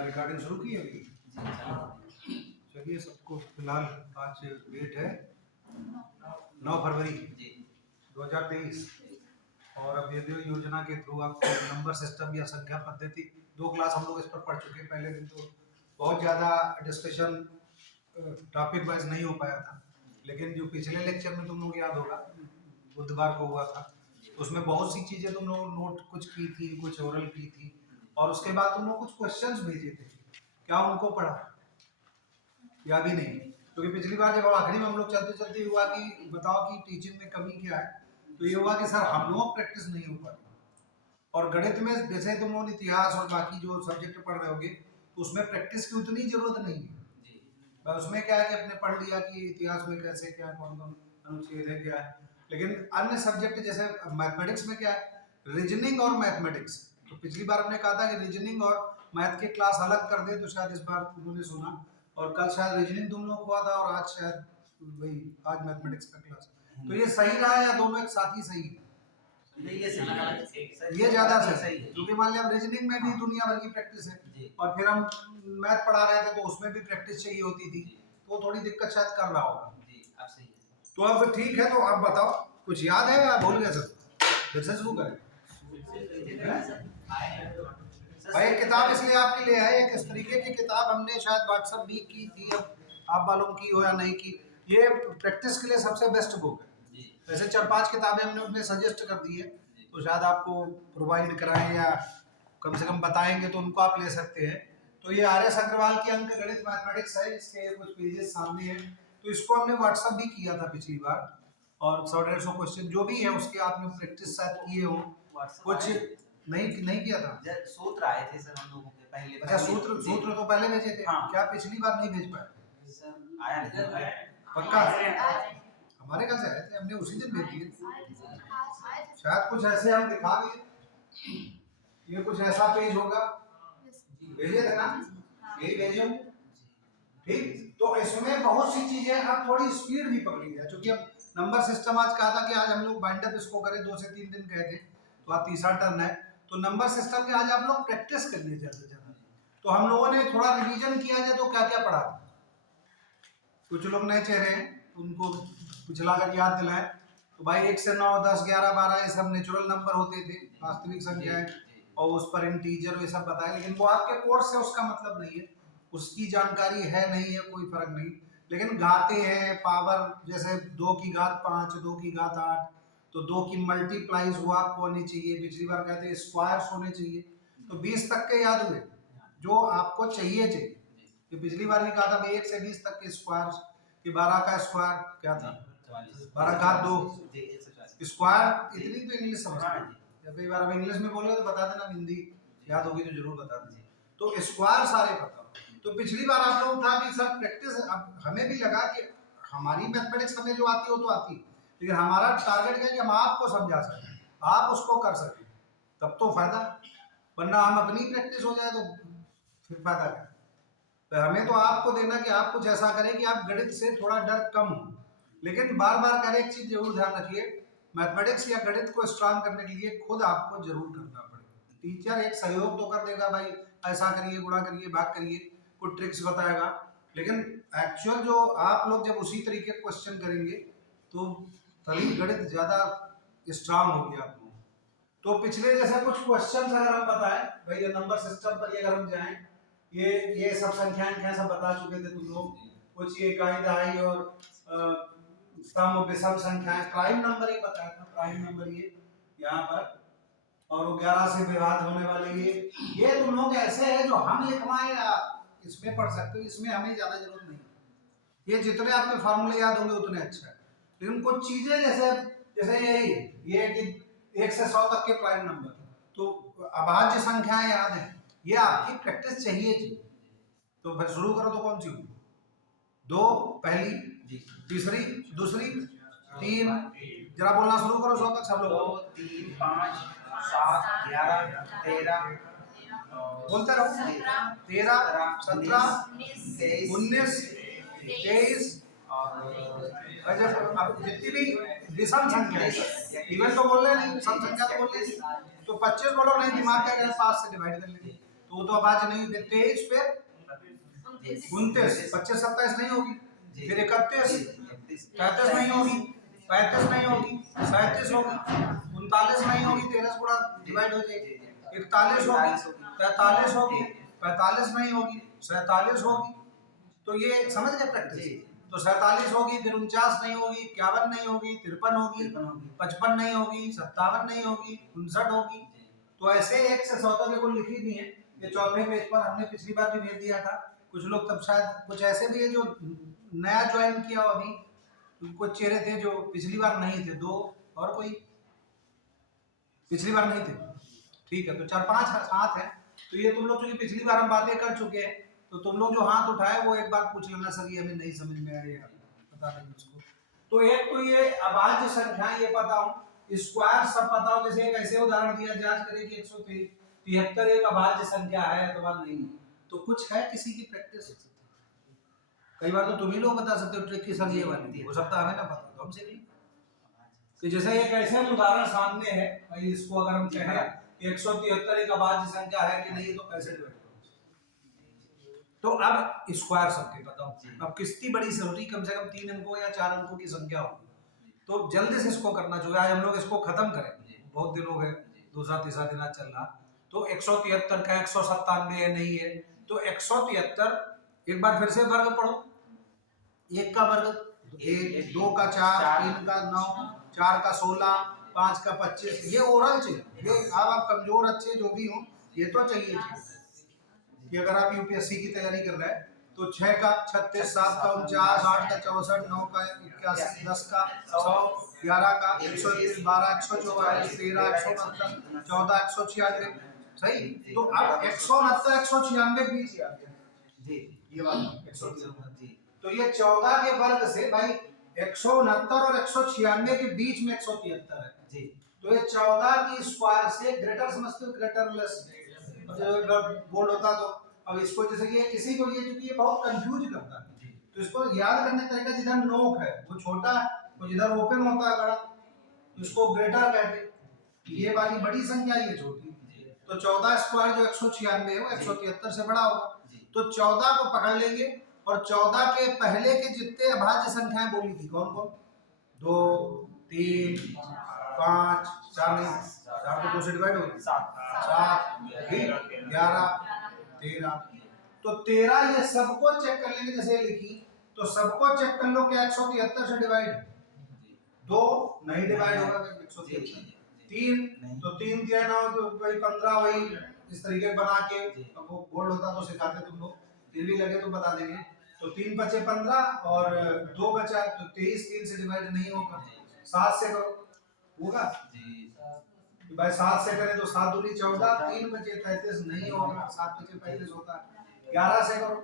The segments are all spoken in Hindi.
क्या रिकॉर्डिंग शुरू की है अभी? चलिए सबको फिलहाल आज डेट है 9 फरवरी 2023 और अभ्युदय योजना के थ्रू आपको नंबर सिस्टम या संख्या पद्धति 2 क्लास हम लोग इस पर पढ़ चुके हैं। पहले दिन तो बहुत ज़्यादा डिस्कशन टॉपिक वाइज नहीं हो पाया था, लेकिन जो पिछले लेक्चर में तुम लोग याद होगा बुधवार को हुआ था, उसमें बहुत सी चीज़ें तुम लोग नोट कुछ की थी, कुछ ओरल की थी और उसके बाद तुम लोग कुछ क्वेश्चंस भेजे थे। क्या उनको पढ़ा या भी नहीं? क्योंकि पिछली बार जब आखिरी में हम लोग चलते चलते हुआ कि बताओ कि टीचिंग में कमी क्या है, तो ये हुआ कि सर हम लोग प्रैक्टिस नहीं हो पाती। और गणित में जैसे तुम लोग इतिहास और बाकी जो सब्जेक्ट पढ़ रहे होगे तो उसमें प्रैक्टिस की उतनी जरूरत नहीं है। उसमें क्या है कि अपने पढ़ लिया कि इतिहास में कैसे क्या कौन कौन अनुच्छेद है क्या है, लेकिन अन्य सब्जेक्ट जैसे मैथमेटिक्स में क्या है, रीजनिंग और मैथमेटिक्स। तो पिछली बार हमने कहा था कि रीजनिंग और मैथ के क्लास अलग कर दे, तो शायद इस बार उन्होंने सुना और कल शायद रीजनिंग तुम लोग हुआ था और आज शायद वही आज मैथमेटिक्स का क्लास। तो ये सही रहा या दोनों एक साथ ही सही है? ये ज्यादा सही है, क्योंकि मान लिया रीजनिंग में भी दुनिया भर की प्रैक्टिस है और फिर हम मैथ पढ़ा रहे थे तो उसमें भी प्रैक्टिस चाहिए होती थी, तो थोड़ी दिक्कत शायद कर रहा होगा। तो अब ठीक है, तो आप बताओ कुछ याद है या भूल गए सब? फिर से शुरू करें भाई। एक किताब इसलिए आपके लिए है, एक इस तरीके की किताब हमने शायद व्हाट्सएप भी की थी, अब आप मालूम की हो या नहीं की। ये प्रैक्टिस के लिए सबसे बेस्ट बुक है। वैसे 4-5 किताबें हमने उसमें सजेस्ट कर दी है, तो शायद आपको प्रोवाइड कराएं या कम से कम बताएंगे तो उनको आप ले सकते हैं। तो ये आर एस अग्रवाल की अंक गणित मैथमेटिक्स है, इसके कुछ पेजेस सामने हैं। तो इसको हमने व्हाट्सएप भी किया था पिछली बार और 100-150 क्वेश्चन जो भी है उसके आपने प्रैक्टिस शायद किए हो, कुछ नहीं किया था। सूत्र आए थे सर हम लोगों के पहले। अच्छा, सूत्र तो पहले भेजे थे। हाँ। क्या पिछली बार नहीं भेज पाए? सर आया नहीं पक्का? हमारे घर से आए थे, हमने उसी दिन भेज दिए। शायद कुछ ऐसे हम दिखा दिए, ये कुछ ऐसा पेज होगा, भेजे थे ना, यही भेजे होंगे। ठीक, तो इसमें बहुत सी चीजें अब थोड़ी स्पीड भी पकड़ी है, क्योंकि अब नंबर सिस्टम आज कहा था कि आज हम लोग बाइंड अप इसको करें, 2 से 3 दिन गए थे, तो आज तीसरा टर्न है। तो नंबर सिस्टम के आज आप लोग प्रैक्टिस करिए ज्यादा से ज्यादा। तो हम लोगों ने थोड़ा रिवीजन किया जाए तो क्या क्या पढ़ा। कुछ लोग नए चेहरे हैं, उनको पिछला अगर याद दिलाएं तो भाई 1 से 9, 10, 11, 12 ये सब नेचुरल नंबर होते थे, वास्तविक संख्याएं, और उस पर इंटीजर ये सब बताया, लेकिन वो आपके कोर्स से उसका मतलब नहीं है, उसकी जानकारी है नहीं है, कोई फर्क नहीं। लेकिन गाते हैं पावर, जैसे 2 की घात 5, 2 की घात 8, तो 2 की मल्टीप्लाइज वो आपको होनी चाहिए। पिछली बार कहते हैं स्क्वायर्स होने चाहिए, तो 20 तक के याद हुए जो आपको चाहिए। ये पिछली बार भी कहा था 1 से 20 तक के स्क्वायर्स, कि 12 का स्क्वायर क्या था, 12 घात 2 स्क्वायर। इतनी तो इंग्लिश समझते हैं, या कई बार अब इंग्लिश में बोल रहे तो बता देना, हिंदी याद होगी तो जरूर बता दीजिए। तो स्क्वायर सारे पता। तो पिछली बार आप लोग था कि सर प्रैक्टिस, अब हमें भी लगा कि हमारी मैथमेटिक्स हमें जो आती हो तो आती, लेकिन हमारा टारगेट क्या है कि हम आपको समझा सकें, आप उसको कर सकें, तब तो फायदा। वरना हम अपनी प्रैक्टिस हो जाए तो फिर फायदा क्या। तो हमें तो आपको देना कि आप कुछ ऐसा करें कि आप गणित से थोड़ा डर कम हो। लेकिन बार बार करें, एक चीज जरूर ध्यान रखिए, मैथमेटिक्स या गणित को स्ट्रांग करने के लिए खुद आपको जरूर करना पड़ेगा। टीचर एक सहयोग तो कर देगा, भाई ऐसा करिए, गुणा करिए, भाग करिए, कुछ ट्रिक्स बताएगा, लेकिन एक्चुअल जो आप लोग जब उसी तरीके क्वेश्चन करेंगे तो तभी गणित ज्यादा स्ट्रांग होगी आप लोग। तो पिछले जैसे कुछ क्वेश्चन अगर हम बताएं भाई, ये नंबर सिस्टम पर अगर हम जाएं, ये सब संख्याएं क्या सब बता चुके थे तुम लोग, कुछ ये इकाई दहाई और सम विषम संख्याएं, प्राइम नंबर ही बताया था, प्राइम नंबर ये यहाँ पर, और वो 11 से विभाज्य होने वाले ये तुम लोग ऐसे है जो हम लिखवाएं या इसमें पढ़ सकते हो, इसमें हमें ज्यादा जरूरत नहीं। ये जितने आपके फार्मूले याद होंगे उतने अच्छा है, लेकिन कुछ चीजें जैसे यही है, ये कि 1 से 100 तक के प्राइम नंबर, तो अभाज्य संख्याएं याद है, ये आपकी प्रैक्टिस चाहिए थी। तो फिर शुरू करो, तो कौन सी हो? 2 पहली, तीसरी, दूसरी, 3, जरा बोलना शुरू करो 100 तक सब लोग। 2, 3, 5, 7, 11, 13 बोलते रहो, 13, 17, 19, 23 और जब जितनी भी विषम संख्या है, इवन तो बोल रहे नहीं, सम संख्या तो बोल रहे नहीं, तो 25 बोलो नहीं, दिमाग क्या करें 5 से डिवाइड कर लेंगे, तो वो तो अब आज नहीं। फिर 23 पे 29, 25 27 नहीं होगी, फिर 31 33 नहीं होगी, 35 नहीं होगी, 37 होगी, 39 नहीं होगी, 13 गुणा डिवाइड हो जाएगी, 41 होगी, 43 होगी, 45 नहीं होगी, 47 होगी। तो ये समझ गए प्रैक्टिस। तो 47 होगी, फिर 49 नहीं होगी, 51 नहीं होगी, 53 होगी, 55 नहीं होगी, 57 नहीं होगी, 59 होगी। तो ऐसे 1 से 100 तक कोई लिखी नहीं है। ये चौथे पेज पर हमने पिछली बार भी भेज दिया था। कुछ लोग तब शायद कुछ ऐसे भी है जो नया ज्वाइन किया हो अभी, कुछ चेहरे थे जो पिछली बार नहीं थे, 2 और कोई पिछली बार नहीं थे। ठीक है, तो 4-5 हाथ है। तो ये तुम लोग, चूंकि पिछली बार हम बातें कर चुके हैं, तो तुम लोग जो हाथ उठाए वो एक बार पूछ लेना, सर ये हमें नहीं समझ में आया, पता नहीं उसको। तो एक तो ये अभाज्य संख्या ये पता हो, स्क्वायर सब पता हो। जैसे एक ऐसे उदाहरण दिया, जांच करें कि 173 एक अभाज्य संख्या है अथवा नहीं। तो कुछ है किसी की प्रैक्टिस? कई बार तो तुम ही लोग बता सकते हो ट्रिक की, सर ये वाली हो सकता हमें ना पता, तो हमसे नहीं। तो जैसे एक ऐसे उदाहरण सामने है भाई, इसको अगर हम कहें 173 एक अभाज्य संख्या है कि नहीं, तो कैसे डिवाइड करोगे? तो अब स्क्वायर सबके बताओ। अब कितनी बड़ी जरूरी, कम से कम 3 अंकों या 4 अंकों की संख्या हो, तो जल्दी से इसको करना चाहिए। आज हम लोग इसको खत्म करें, बहुत दिन हो गए, दूसरा तीसरा दिन आज चल रहा। तो 173 का 197 है नहीं है, तो 173 एक बार फिर से वर्ग पढ़ो। 1 का वर्ग 1, 2 का 4, 3 का 9, 4 का 16, 5 का 25। ये ओरल चाहिए, ये अब आप कमजोर अच्छे जो भी हो, ये तो चाहिए कि अगर आप यूपीएससी की तैयारी कर रहे हैं तो 6 का 36, 7 का 49, 8 का 64, 9 का 81, 10 का 100, 11 का 121, 12 144, 13 169, 14 196। सही। तो अब 169 196 बीच आ गया जी, ये वाला 193। तो ये 14 के वर्ग से भाई 169 और 196 के बीच में 173 है जी। तो ये 14 की स्क्वायर से ग्रेटर समझते हो, ग्रेटर लेस बोल्ड होता। तो अब इसको जैसे कि किसी को ये, क्योंकि ये बहुत कंफ्यूज करता है, तो इसको याद करने का तरीका, जिधर नोक है वो छोटा है, वो जिधर ओपन होता है बड़ा, तो इसको ग्रेटर कहते हैं। ये वाली बड़ी संख्या, ये छोटी। तो 14 स्क्वायर जो 196 है वो 173 से बड़ा होगा। तो 14 को पकड़ लेंगे, और 14 के पहले के जितने अभाज्य संख्याएं बोली थी, कौन कौन? 2, 3, 5, 4 नहीं, 4 तो 2 से डिवाइड हो गई, 7, 11, 13। तो 13 ये सबको चेक कर लेंगे, जैसे लिखी तो सबको चेक कर लो, क्या 173 से डिवाइड? 2 नहीं डिवाइड होगा 173। 3 तो 3 दिया ना, तो वही 15, वही इस तरीके बना के, अब वो बोल्ड होता तो सिखाते तुम लोग, फिर भी लगे तो बता देंगे। तो 3 बचे 15 और 2 बचा, तो 23 3 से डिवाइड नहीं होगा। 7 से करो, होगा जी भाई। 7 से करें तो 7 दूनी 14, 3 बचे 33 नहीं होगा, 7 बचे 35 होता है। 11 से करो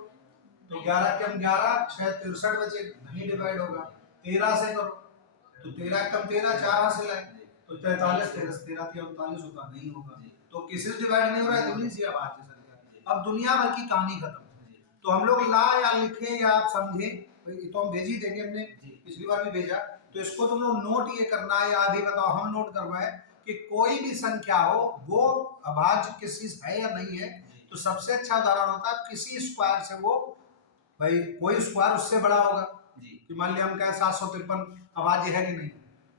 तो 11 कम 11 6 63 बचे, नहीं डिवाइड होगा। 13 से करो तो 13 कम 13 4 हासिल है, तो 43 13 13 39 होता, नहीं होगा। तो किसी से डिवाइड नहीं हो रहा है, दुनिया से बात है संख्या। अब दुनिया भर की कहानी खत्म। तो हम लोग ला या लिखे या आप समझे, तो हम भेज ही देंगे, हमने पिछली बार भी भेजा। तो इसको तुम लोग नोट ये करना है, या अभी बताओ हम नोट करवाए कि कोई भी संख्या हो वो अभाज्य किसी है या नहीं है। तो सबसे अच्छा उदाहरण होता है किसी स्क्वायर से, वो भाई कोई स्क्वायर उससे बड़ा होगा कि मान लिया हम कहें 753 अभाज्य है कि नहीं।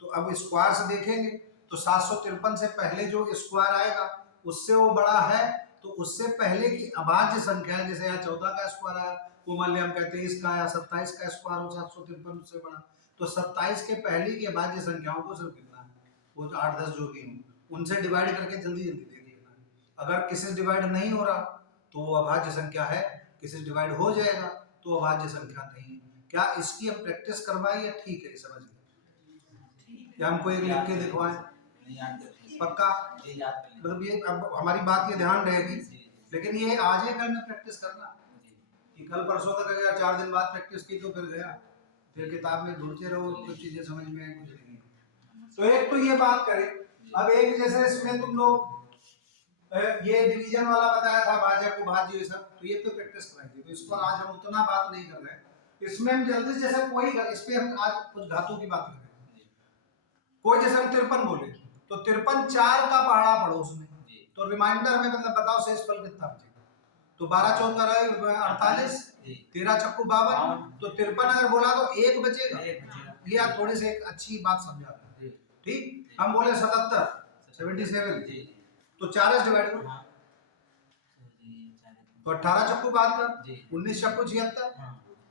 तो अब स्क्वायर से देखेंगे तो 753 से पहले जो स्क्वायर आएगा उससे वो बड़ा है, तो उससे पहले की अभाज्य संख्या, जैसे यहाँ 14 का स्क्वायर आया, वो मान लिया हम कहते हैं 23 का या 27 का स्क्वायर हो 753 से बड़ा, तो 27 के पहले की अभाज्य संख्याओं को सिर्फ कितना है, वो 8-10 जो भी उनसे डिवाइड करके जल्दी जल्दी देख लेना। अगर किसी से डिवाइड नहीं हो रहा तो वो अभाज्य संख्या है, किसी से डिवाइड हो जाएगा तो अभाज्य संख्या नहीं है। क्या इसकी हम प्रैक्टिस करवाएं या ठीक है समझ लें, या हमको एक लिख के दिखवाएं? पक्का? मतलब ये अब हमारी बात ये ध्यान रहेगी, लेकिन ये आज ही कल में प्रैक्टिस करना, कि कल परसों तक अगर 4 दिन बाद प्रैक्टिस की तो फिर गया, फिर किताब में ढूंढते रहो, कुछ चीजें समझ में आए कुछ नहीं। तो एक तो ये बात करें। अब एक जैसे इसमें तुम लोग ये डिवीजन वाला बताया था, भाज्य को भाज्य, ये सब तो ये तो प्रैक्टिस कराएंगे, तो इस पर आज हम उतना बात नहीं कर रहे हैं। इसमें हम जल्दी से, जैसे कोई इस पे हम आज कुछ धातु की बात कर रहे हैं। कोई जैसे हम 53 बोले तो 53 4 का पहाड़ा पढ़ो उसमें, तो रिमाइंडर में मतलब बताओ शेष फल कितना बचेगा? तो 12 चौका रहे 48, 13 चक्कू 52, तो 53 अगर बोला तो एक बचेगा। ये आप थोड़ी सी एक अच्छी बात समझा। ठीक, हम बोले 77 तो 40 डिवाइड करो, तो 18 चक्कू 72, 19 चक्कू 76,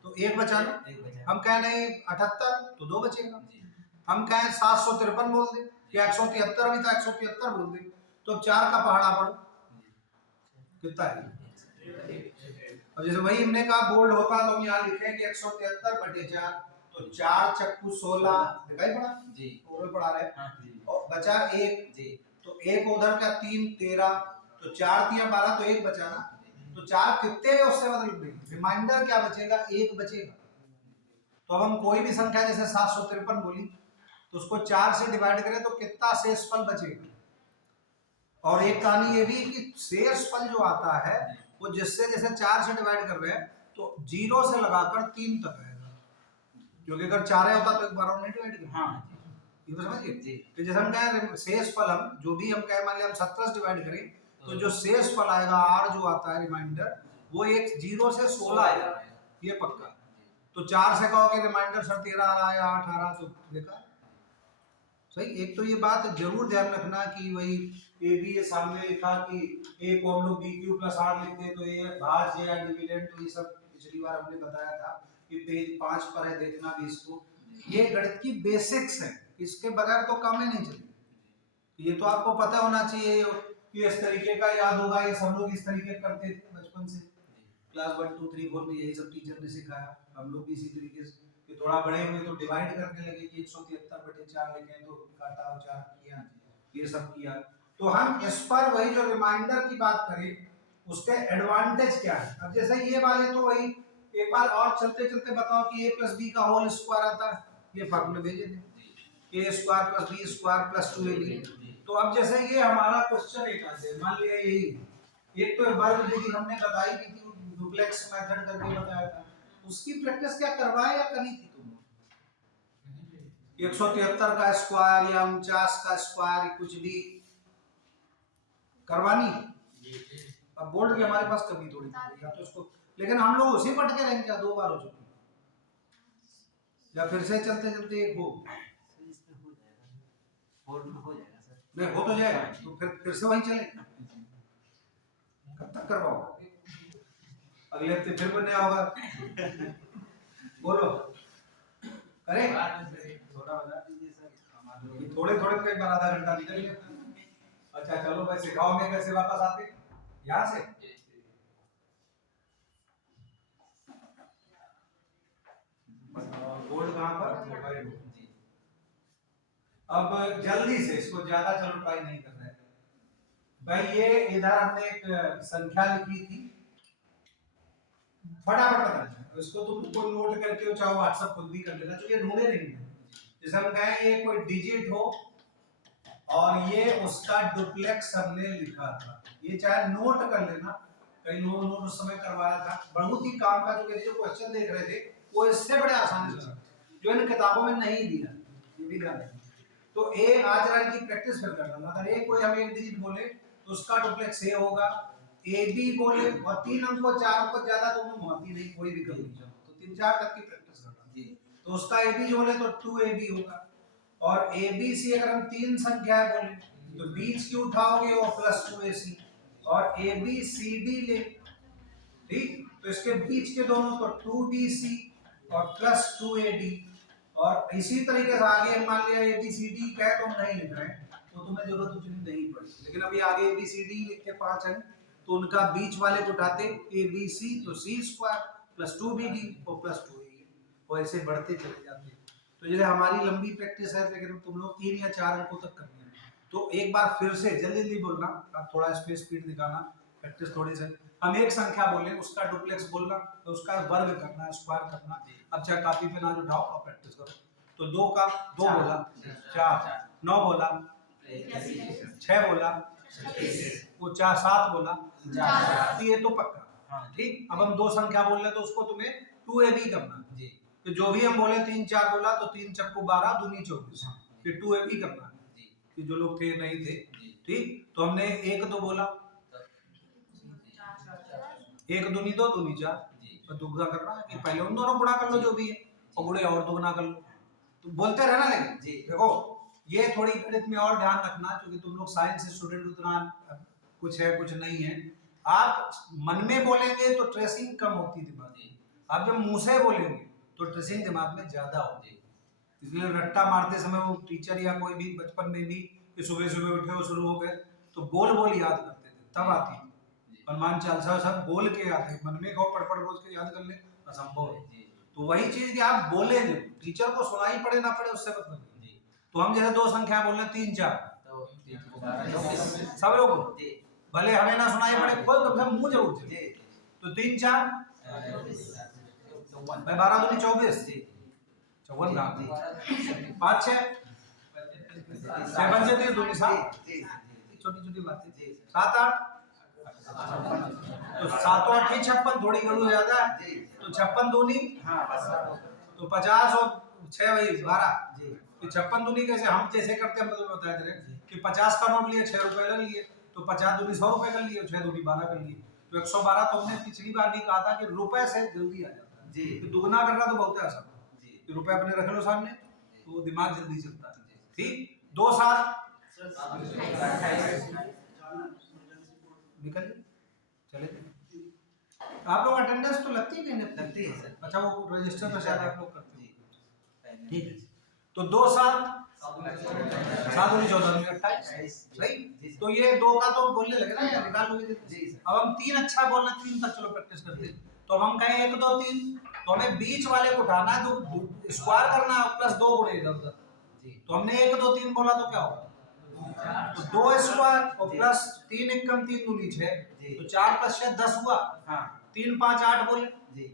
तो एक बचाना। हम कहें नहीं 78 तो 2 बचेगा। हम कहें 753 बोल दे या 173 भी था 173 बोल दे, तो 4 का पहाड़ा पड़ो कितना है। और जैसे वही हमने कहा बोल्ड होता तो हम यहाँ लिखें कि 173/4, तो 4 चक्कू 16 दिखाई पड़ा जी, टोटल पड़ा रहे और बचा 1, तो 1 उधर का 3 13, तो 4 3 12, तो 1 बचा ना। तो 4 कितने में उससे बदल देंगे, रिमाइंडर क्या बचेगा, 1 बचेगा। तो अब हम कोई भी संख्या जैसे 753 बोली तो उसको 4 से डिवाइड करें तो कितना शेषफल बचेगा। और एक कहानी ये भी कि शेषफल जो आता है वो जिससे जैसे 4 से डिवाइड कर रहे हैं तो 0 से लगाकर 3 तक आएगा, क्योंकि अगर 4 होता तो एक बार और नहीं डिवाइड करते। हाँ ये तो समझिए। तो जैसे हम कहें शेषफल, हम जो भी हम कहें मान लिया हम 17 से डिवाइड करें तो जो शेषफल आएगा r जो आता है रिमाइंडर वो एक 0 से 16 आएगा, ये पक्का। तो 4 से कहोगे रिमाइंडर सर 13 आ रहा है 8 आ रहा, तो देखा सही। एक तो ये बात जरूर ध्यान रखना कि वही ए बी सामने लिखा कि ए को हम लोग बी क्यू प्लस आर लिखते हैं, तो ये भाज्य या डिविडेंड, तो ये सब पिछली बार हमने बताया था कि पेज 5 पर है, देखना भी इसको। ये गणित की बेसिक्स है, इसके बगैर तो काम ही नहीं चलेगा। ये तो आपको पता होना चाहिए कि इस तरीके का याद होगा, ये सब लोग इस तरीके करते थे बचपन से, क्लास 1 2 3 4 में यही सब टीचर ने सिखाया। हम लोग भी इसी तरीके से कि थोड़ा बड़े हुए तो डिवाइड करने लगे कि 173/4 लिखें तो काटा और 4 किया, ये सब किया। तो हम इस पर वही जो रिमाइंडर की बात करें उसके एडवांटेज क्या है। अब जैसे ये वाले तो वही एक बार और चलते चलते बताओ कि a + b का होल स्क्वायर आता है, ये फॉर्मूले भेजे थे a² + b² + 2ab। तो अब जैसे ये हमारा क्वेश्चन एक आता है, मान लिया यही एक तो वर्ग विधि हमने बताई कि डुप्लेक्स मेथड करके बताया था, उसकी प्रैक्टिस क्या करवाए या करी थी तुम? 173 का स्क्वायर या 49 का स्क्वायर कुछ भी करवानी। अब बोर्ड की हमारे पास कभी थोड़ी या तो उसको, लेकिन हम लोग उसी पट के रहेंगे क्या 2 बार हो चुकी, या फिर से चलते चलते एक हो नहीं हो तो जाएगा, तो फिर से वही चले। कब तक करवाओ, अगले हफ्ते फिर बनने होगा। बोलो करें, थोड़ा बता दीजिए सर, ये थोड़े थोड़े कई बार आधा घंटा निकल गया। अच्छा चलो भाई सिखाओ, मैं कैसे वापस आते यहाँ से। बोर्ड कहाँ पर, मोबाइल। अब जल्दी से इसको ज्यादा चलो ट्राई नहीं करना है भाई। ये इधर हमने एक संख्या लिखी थी, फटाफट बताना है इसको, तुम कोई नोट करके हो चाहो व्हाट्सएप खुद भी कर लेना, तो ये ढूंढे नहीं। जैसे हम कहें ये कोई डिजिट हो और ये उसका डुप्लेक्स हमने लिखा था, ये चाहे नोट कर लेना, कई लोग नोट उस समय करवाया था। बहुत ही काम का जो क्वेश्चन देख रहे थे वो इससे बड़े आसानी से जो इन किताबों में नहीं दिया, ये भी ध्यान रखना। तो ए आज रात की प्रैक्टिस फिर करना, अगर ए कोई हम एक डिजिट बोले तो उसका डुप्लेक्स ए होगा, ए बी बोले और 3 अंक को 4 अंक को ज्यादा दोनों होती नहीं, कोई भी कभी नहीं, तो 3 4 तक की प्रैक्टिस करना जी। तो उसका ए बी बोले तो 2ab होगा, और ए बी सी अगर हम 3 संख्या बोले तो बीच की उठाओगे और +2ac, और ए बी सी डी ले, ठीक, तो इसके बीच के दोनों तो 2bc और +2ad। और इसी तरीके से आगे मान लिया ABCD का है तो हम नहीं लिख रहे हैं, तो तुम्हें जरूरत उतनी नहीं पड़ी, लेकिन अभी आगे ABCD लिख के 5 अंक, तो उनका बीच वाले को उठाते ABC तो c² + 2bd और +2a, और ऐसे बढ़ते चले जाते। तो जैसे हमारी लंबी प्रैक्टिस है, लेकिन तुम लोग 3 या 4 अंकों तक करनी है, तो एक बार फिर से जल्दी जल्दी बोलना, थोड़ा स्पीड दिखाना, प्रैक्टिस थोड़ी सी। हम एक संख्या बोले उसका डुप्लेक्स बोलना, तो उसका वर्ग करना, स्क्वायर करना। अब चाहे कॉपी पे ना उठाओ और प्रैक्टिस करो। तो 2 का 2 बोला 4, 9 बोला 6 बोला, वो 4 7 बोला, तो ये तो पक्का ठीक। अब हम 2 संख्या बोल रहे तो उसको तुम्हें 2ab करना जी। तो जो भी हम बोले 3 4 बोला तो 3 चक्कू 12 दूनी 24, फिर 2ab करना जी। कि जो लोग थे नहीं थे ठीक। तो हमने 1 2 बोला एक दूनी दो, दूनी चार, तो दुगना करना है कि पहले उन दोनों गुणा कर लो जो भी है, और गुणे और दुगना कर लो, तो बोलते रहना। लेकिन देखो ये थोड़ी गणित में और ध्यान रखना, क्योंकि तुम लोग साइंस स्टूडेंट, उतना कुछ है कुछ नहीं है। आप मन में बोलेंगे तो ट्रेसिंग कम होती है दिमाग में, आप जब मुंह से बोलेंगे तो ट्रेसिंग दिमाग में ज्यादा होती है। इसलिए रट्टा मारते समय वो टीचर या कोई भी बचपन में भी कि सुबह सुबह उठे हो शुरू हो गए तो बोल बोल याद करते थे, तब आती है। हनुमान चालीसा सब बोल के आते हैं, मन में कहो पढ़ पढ़ रोज के याद कर ले, असंभव है। तो वही चीज कि आप बोले, टीचर को सुनाई पड़े ना पड़े उससे मतलब नहीं। तो हम जैसे दो संख्या बोल रहे 3 4, सब लोग भले हमें ना सुनाई पड़े, कोई कम से कम मुंह जरूर चले। तो 3 4 मैं 12 दूनी 24, 54 का 5 6 6 पंजे 30 दूनी 7, छोटी छोटी बातें 7 8, तो 7 8 ही 56, थोड़ी गड़ू हो जाता है, तो 56 दूनी तो 50 और 6 वही 12, तो 56 दूनी कैसे हम जैसे करते हैं, मतलब बताया थे कि 50 का नोट लिए 6 रुपए लग लिए, तो 50 दूनी 100 रुपए कर लिए, 6 दूनी 12 कर लिए, तो 112। तो हमने पिछली बार भी कहा था कि रुपए से जल्दी आ जाता है जी, तो दुगना करना तो बहुत आसान है जी, रुपए अपने रख लो सामने तो दिमाग जल्दी चलता है। ठीक, 2 7 निकल चले। आप लोग अटेंडेंस तो लगती है कि नहीं लगती है सर? अच्छा, वो रजिस्टर पर शायद आप लोग करते हैं, ठीक है। तो 2 7 7 दूनी 14 दूनी 28, सही। तो ये 2 का तो बोलने लगे ना यार, निकाल लोगे जी सर। अब हम 3 अच्छा बोलना, 3 तक चलो प्रैक्टिस करते हैं। तो अब हम कहें 1 2 3, तो हमें बीच वाले को उठाना है, तो स्क्वायर करना है प्लस 2 गुणे इधर उधर जी। तो हमने 1 2 3 बोला तो क्या होगा, तो 2 स्क्वायर और प्लस 3 1 कम 3 दूनी 6, तो 4 प्लस 6 10 हुआ। हाँ, 3 5 8 बोले जी,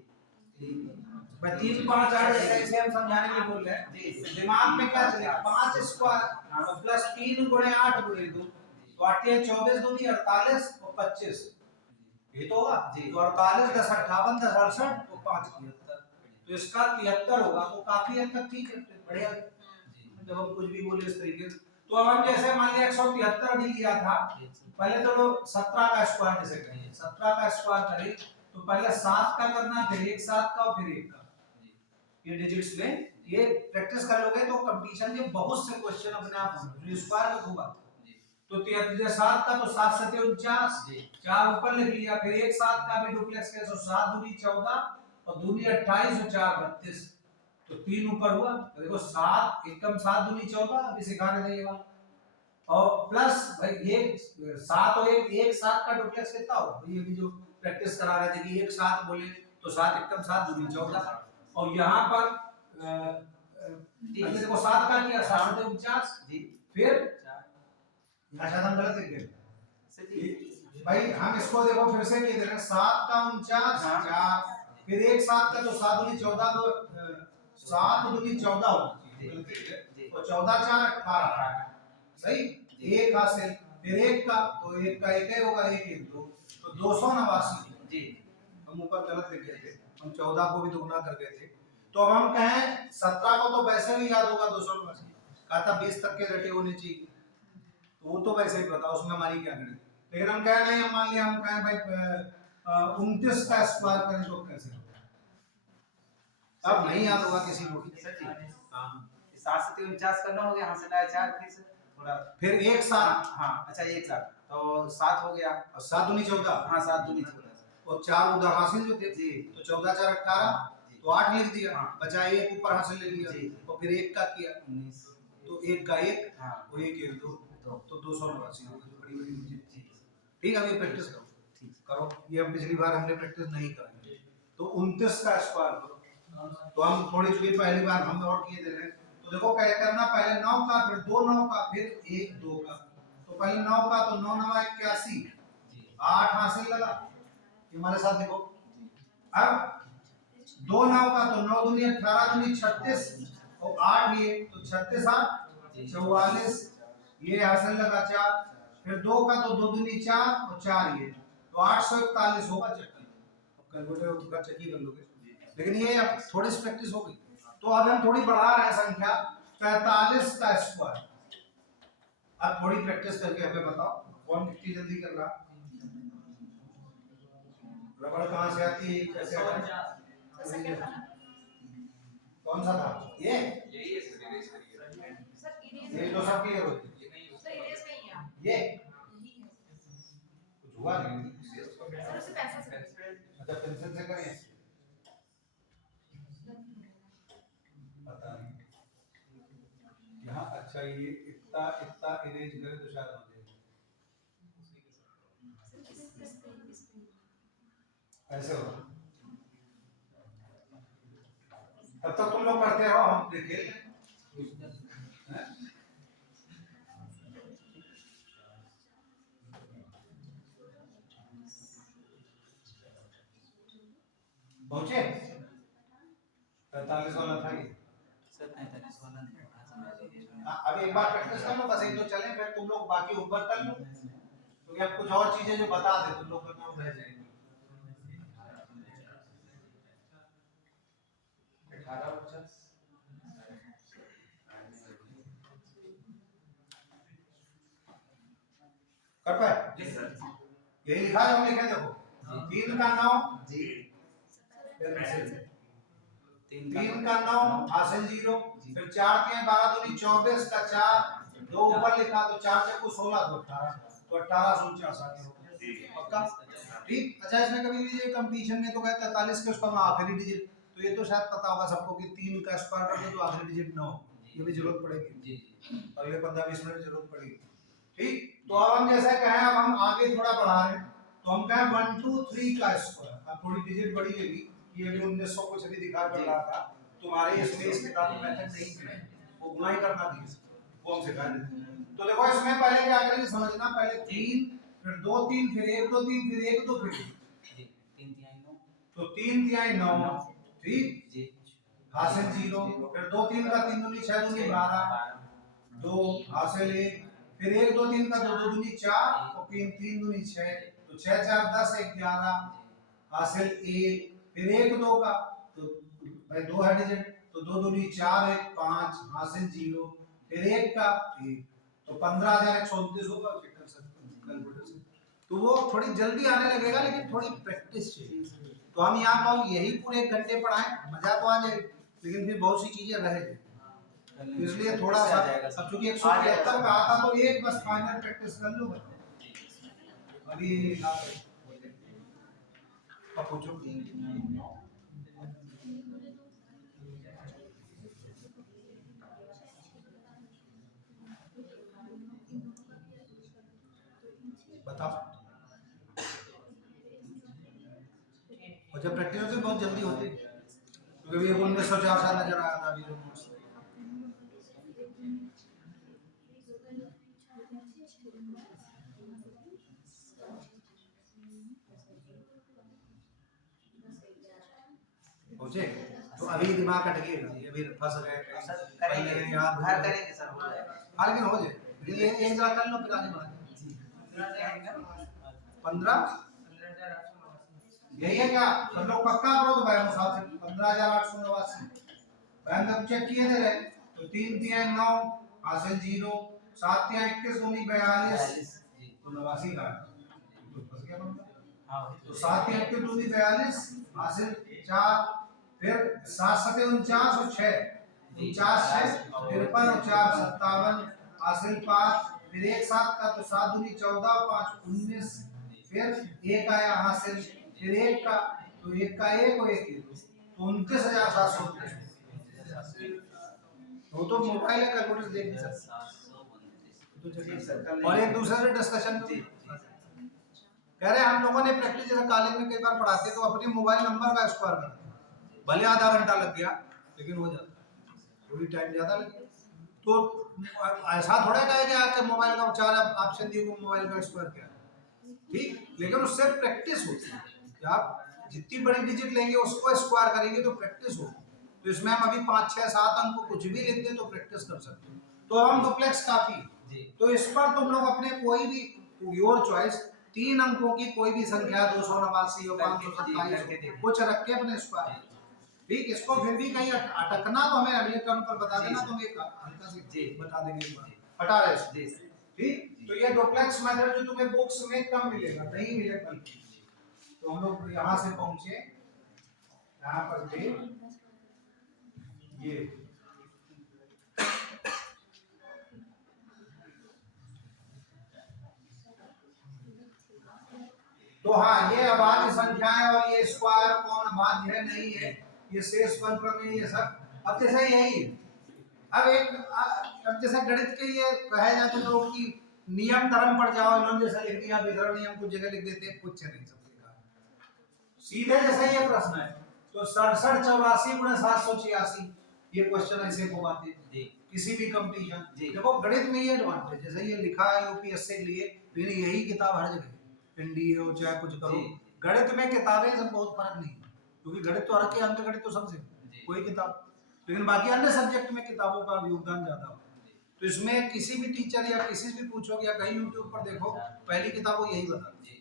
मैं 3 5 8 ऐसे हम समझाने के लिए बोल रहे हैं जी। दिमाग में क्या चलेगा, 5 स्क्वायर और प्लस 3 गुणे 8 गुणे 2, तो 8 24 दूनी 48 और 25, ये तो होगा जी। तो 48 10 58 10 68 और 5 73, तो इसका 73 होगा। तो काफी हद तक ठीक है, बढ़िया जब हम कुछ भी बोले इस तरीके से। तो अब हम जैसे मान लिया 173 भी लिया था, पहले तो लोग 17 का स्क्वायर कैसे करेंगे, 17 का स्क्वायर करें तो पहले 7 का करना, फिर एक 7 का और फिर 1 का, ये डिजिट्स में ये प्रैक्टिस कर लोगे तो कंपटीशन के बहुत से क्वेश्चन अपने आप होंगे, स्क्वायर में खूब आते हैं। तो 7 का तो 7 7 49, 4 ऊपर लिख लिया, फिर एक 7 का भी डुप्लेक्स के, तो 7 दूनी 14 और दूनी 28 और 4 32, तो 3 ऊपर हुआ। तो देखो 7 एकम 7 दूनी 14, अभी सिखाने देंगे वाला, और प्लस भाई ये 7 और 1 7 का डुप्लेक्स कितना होगा, ये भी जो प्रैक्टिस करा रहे थे कि 1 7 बोले तो 7 एकम 7 दूनी 14, और यहाँ पर देखो 7 का किया 7 से 49 जी, फिर शायद हम गलत लिख गए भाई, हम इसको देखो फिर से किए देखें, 7 का 49 4, फिर एक 7 का तो 7 दूनी 14, तो 7 दूनी 14 होगी, तो 14 4 18, सही, एक हासिल, फिर एक का तो एक का एक ही होगा, एक 1 2, तो 289 जी। हम ऊपर गलत लिख गए थे, हम 14 को भी दुगना कर गए थे। तो अब हम कहें 17 को तो वैसे भी याद होगा 289, कहा था 20 तक के रटे होने चाहिए, तो वो तो वैसे ही पता, उसमें हमारी क्या गणित। लेकिन हम कह नहीं, हम मान लिया हम कहें भाई 29 का स्क्वायर करें तो कैसे होगा, अब नहीं याद होगा किसी को। हां 7 से 49 करना हो गया, हां से लाया 4, फिर एक 7, हां अच्छा एक 7, तो 7 हो गया, और 7 दूनी 14, हां 7 दूनी 14, और 4 उधर हासिल जो थे जी, तो 14 4 18, तो 8 लिख दिया, बचा एक ऊपर हासिल ले लिया, और फिर एक का किया 19, तो एक का एक, हां वो एक 1 2, तो 289 हो गई, बड़ी बड़ी चीज। ठीक है, अभी प्रैक्टिस करो, ठीक करो, ये हम पिछली बार हमने प्रैक्टिस नहीं करी। तो 29 का स्क्वायर करो, तो हम थोड़ी सी पहली बार हम और किए दे रहे हैं, तो देखो क्या करना, पहले 9 का, फिर 2 9 का, फिर 1 2 का, तो पहले 9 का तो 9 9 81 8 हासिल लगा, हमारे साथ देखो। अब 2 9 का तो 9 दूनी 18 दूनी 36 और 8 ये, तो 36 8 44, ये हासिल लगा 4, फिर 2 का तो 2 दूनी 4 और 4 ये, तो 841 होगा चक्की, कैलकुलेटर का चक्की कर लोगे। लेकिन ये अब थोड़ी सी प्रैक्टिस हो गई, तो अब हम थोड़ी बढ़ा रहे हैं संख्या 45 का स्क्वायर। अब थोड़ी प्रैक्टिस करके हमें बताओ कौन कितनी जल्दी कर रहा। रबड़ कहाँ से आती है, कैसे आता है? कौन सा था ये? यही है सर, इरेज करिए ये तो सब क्लियर हो गया। ये नहीं सर इरेज नहीं है ये यही है कुछ हुआ नहीं। सर उसे पेंसिल से अच्छा पेंसिल से करें, पता नहीं यहाँ। अच्छा ये इतना इतना इरेज करे तो शायद हो जाए। ऐसे हो तब तक तुम लोग पढ़ते रहो, हम देखे हैं? पहुंचे 45 वाला था ये। सर 45 वाला अब एक बार प्रैक्टिस कर लो, बस एक दो चले, फिर तुम लोग बाकी ऊपर कर लो, क्योंकि अब कुछ और चीजें जो बता दे तुम लोग करना रह जाएंगे। 18 कर पाए? जी सर यही लिखा है, हम लिखे देखो 3 का 9 जी 3 का 9 हासिल 0, फिर 4 के 12 दूनी 24 का 4, दो ऊपर लिखा तो 4 चक्कू 16 तो 18, तो 18 49 आ गया पक्का। ठीक। अच्छा इसमें कभी भी ये कंपटीशन में तो कहता है 43 के उसका आखिरी डिजिट, तो ये तो शायद पता होगा सबको कि 3 का स्क्वायर कर दो तो आखिरी डिजिट 9, ये भी जरूरत पड़ेगी जी अगले 15-20 मिनट जरूरत पड़ेगी। ठीक। तो अब हम जैसा कहें, अब हम आगे थोड़ा बढ़ा रहे हैं, तो हम कहें 1 2 3 का स्क्वायर। अब थोड़ी डिजिट बड़ी लेगी, ये भी 1900 कुछ भी दिखा पड़ रहा था तुम्हारे इसमें, इस किताब में मेथड नहीं है, वो गुणा ही करना थी, वो हम सिखा देते। तो देखो इसमें पहले क्या करेंगे समझना, पहले 3 फिर 2 3 फिर 1 2 3 फिर 1 2 फिर 1, जी 3 तिहाई 9 तो 3 तिहाई 9, ठीक, जी हासिल 0, फिर 2 3 का 3 दूनी 6 दूनी 12, 2 हासिल 1, फिर 1 2 3 का 2 2 दूनी 4 और 3 3 दूनी 6, तो 6 4 10 11 हासिल 1, फिर 1 2 का तो भाई 2 है डिजिट, तो 2 दूनी 4 1 5 हासिल 0, फिर 1 का 1, तो 15134 होगा, चेक कर सकते हैं कैलकुलेटर से। तो वो थोड़ी जल्दी आने लगेगा, लेकिन थोड़ी प्रैक्टिस चाहिए। तो हम यहाँ पर यही पूरे 1 घंटे पढ़ाएं, मजा तो आ जाए, लेकिन फिर बहुत सी चीजें रह जाए, इसलिए थोड़ा सा अब चूंकि 173 का आता तो एक बस फाइनल प्रैक्टिस कर लो अभी। अब पूछो बताओ। और जब प्रैक्टिस होती है बहुत जल्दी होती है, क्योंकि ये 1904 साल नजर आया था अभी जो नोट्स। पहुंचे तो अभी दिमाग कट गया, अभी फंस गए करेंगे याद घर करेंगे सर, हो जाएगा। हाँ लेकिन हो जाए, ये एक जरा कर लो फिर आगे बढ़ा 15 यही है क्या सब लोग पक्का करो तो भाई साथ से 15889 बैंक तक चेक किए थे रहे, तो 3 3 9 हासिल 0, 7 3 21 दूनी 42, तो 89 का तो फंस गया बंदा। हां तो 7 3 21 दूनी 42 हासिल 4, फिर 7 7 49 और 6 49 6 53 और 4 57 हासिल 5, फिर 1 7 का तो 7 दूनी 14 और 5 19, फिर 1 आया हासिल, फिर 1 का तो 1 का 1 और 1 तो 29729। वो तो मोबाइल है, कैलकुलेटर देख नहीं सकते, और एक दूसरे से डिस्कशन कह रहे हैं हम लोगों ने प्रैक्टिस जैसे कॉलेज में कई बार पढ़ाते तो अपने मोबाइल नंबर का स्क्वायर करते, भले आधा घंटा लग गया लेकिन हो जाता, थोड़ी टाइम ज्यादा लगे। तो ऐसा थोड़ा कहेगा कि मोबाइल का 4 ऑप्शन दिए को मोबाइल का स्क्वायर क्या है, ठीक, लेकिन उससे प्रैक्टिस होती है कि आप जितनी बड़ी डिजिट लेंगे उसको स्क्वायर करेंगे तो प्रैक्टिस होगी। तो इसमें हम अभी 5 6 7 अंक को कुछ भी लेते हैं तो प्रैक्टिस कर सकते हैं। तो हम डुप्लेक्स काफी, तो इस पर तुम लोग अपने कोई भी योर चॉइस 3 अंकों की कोई भी संख्या 289 और 527 कुछ रख के अपने स्क्वायर, ठीक, इसको फिर भी कहीं अटकना तो हमें अगले टर्म पर बता देना, तो हम एक हल्का से बता देंगे एक बार हटा रहे जी, ठीक। तो ये डुप्लेक्स मेथड जो तुम्हें बुक्स में कम मिलेगा, नहीं मिलेगा, तो हम लोग यहाँ से पहुंचे, यहाँ पर थे ये, तो हाँ ये अभाज्य संख्याएं और ये स्क्वायर कौन अभाज्य है नहीं है, ये शेष फल प्रमेय ये सब। अब जैसे यही है, अब जैसे गणित के ये कहे जाते लोग कि नियम धर्म पड़ जाओ, इन्होंने जैसा लिख दिया वितरण नियम कुछ जगह लिख देते हैं, कुछ नहीं सब लिखा सीधे। जैसे ये प्रश्न है तो 67 84 गुणे 786 ये क्वेश्चन ऐसे को आते हैं किसी भी कंपटीशन। देखो गणित में ये एडवांटेज, जैसे ये लिखा है यूपीएससी के लिए, फिर यही किताब हर जगह, एनडीए हो चाहे कुछ करो, गणित में किताबें सब बहुत फर्क नहीं है, क्योंकि गणित तो हर के अंक गणित तो सबसे कोई किताब, लेकिन बाकी अन्य सब्जेक्ट में किताबों का योगदान ज्यादा हो। तो इसमें किसी भी टीचर या किसी से भी पूछोगे या कहीं यूट्यूब पर देखो, पहली किताब यही बताती है,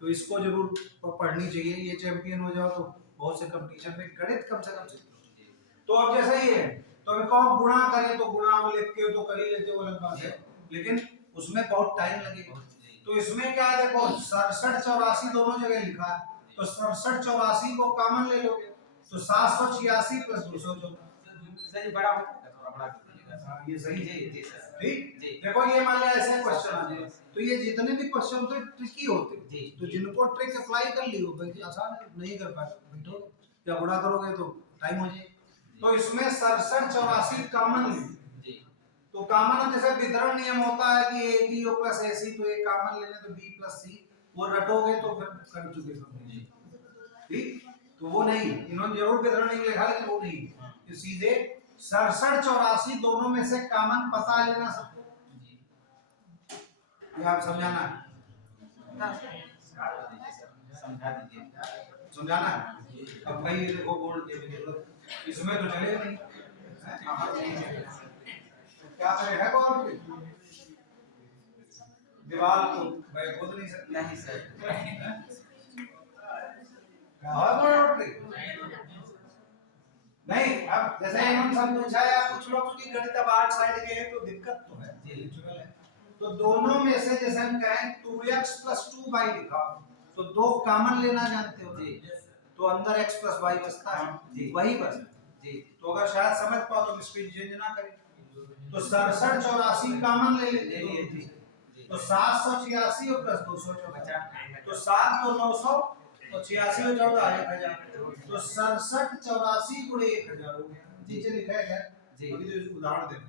तो इसको जरूर पढ़नी चाहिए। ये चैंपियन हो जाओ तो बहुत से कंपटीशन में गणित कम से कम सीखो। तो अब जैसे ही है तो अभी कौन गुणा करे तो गुणा वो लिख के तो कर ही लेते, वो अलग बात है, लेकिन उसमें बहुत टाइम लगेगा। तो इसमें क्या है, देखो 67 84 दोनों जगह लिखा है, तो 67 84 को कॉमन ले लोगे तो 786 प्लस 214 बड़ा थोड़ा बड़ा ये सही है। जी सर, ठीक। देखो ये मान लिया ऐसे क्वेश्चन आ जाए, तो ये जितने भी क्वेश्चन होते हैं ट्रिकी होते हैं, तो जिनको ट्रिक अप्लाई कर लियो भाई आसान है, नहीं कर पाते बैठोगे या गुणा करोगे तो टाइम हो जाए। तो इसमें 67 84 कॉमन ले, तो कॉमन जैसे वितरण नियम होता है कि ए बी ओ प्लस ए सी, तो ए कॉमन लेने तो बी प्लस सी, वो रटोगे तो फिर कर चुके हम। ठीक, तो वो नहीं, इन्होंने जरूर वितरण नियम लिखा लेकिन वो नहीं, तो सीधे 67 84 दोनों में से कॉमन पता लेना सबको, ये आप समझाना है, समझा दीजिए, समझाना है। अब भाई देखो बोर्ड के भी इसमें तो चले नहीं, क्या करें है कौन भी दीवार को भाई खोद नहीं सकते, नहीं सर, क्या है बोर्ड नहीं। अब जैसे इन्होंने सब पूछा है, कुछ लोग की गणित अब 8 साइड के हैं तो दिक्कत तो है, तो दोनों में से जैसे हम कहें 2x + 2y लिखा, तो दो कॉमन लेना जानते हो जी, तो अंदर x + y बचता है जी, वही बचता जी। तो अगर शायद समझ पाओ तो स्पीड चेंज ना करें, तो 67 84 कॉमन ले लेते हैं जी, तो 786 और प्लस 254, तो 7 तो 900 और 86 और 14 1000, तो 67 84 गुणे 1000 हो गया। नीचे लिखा है जी, अभी तो उदाहरण देना,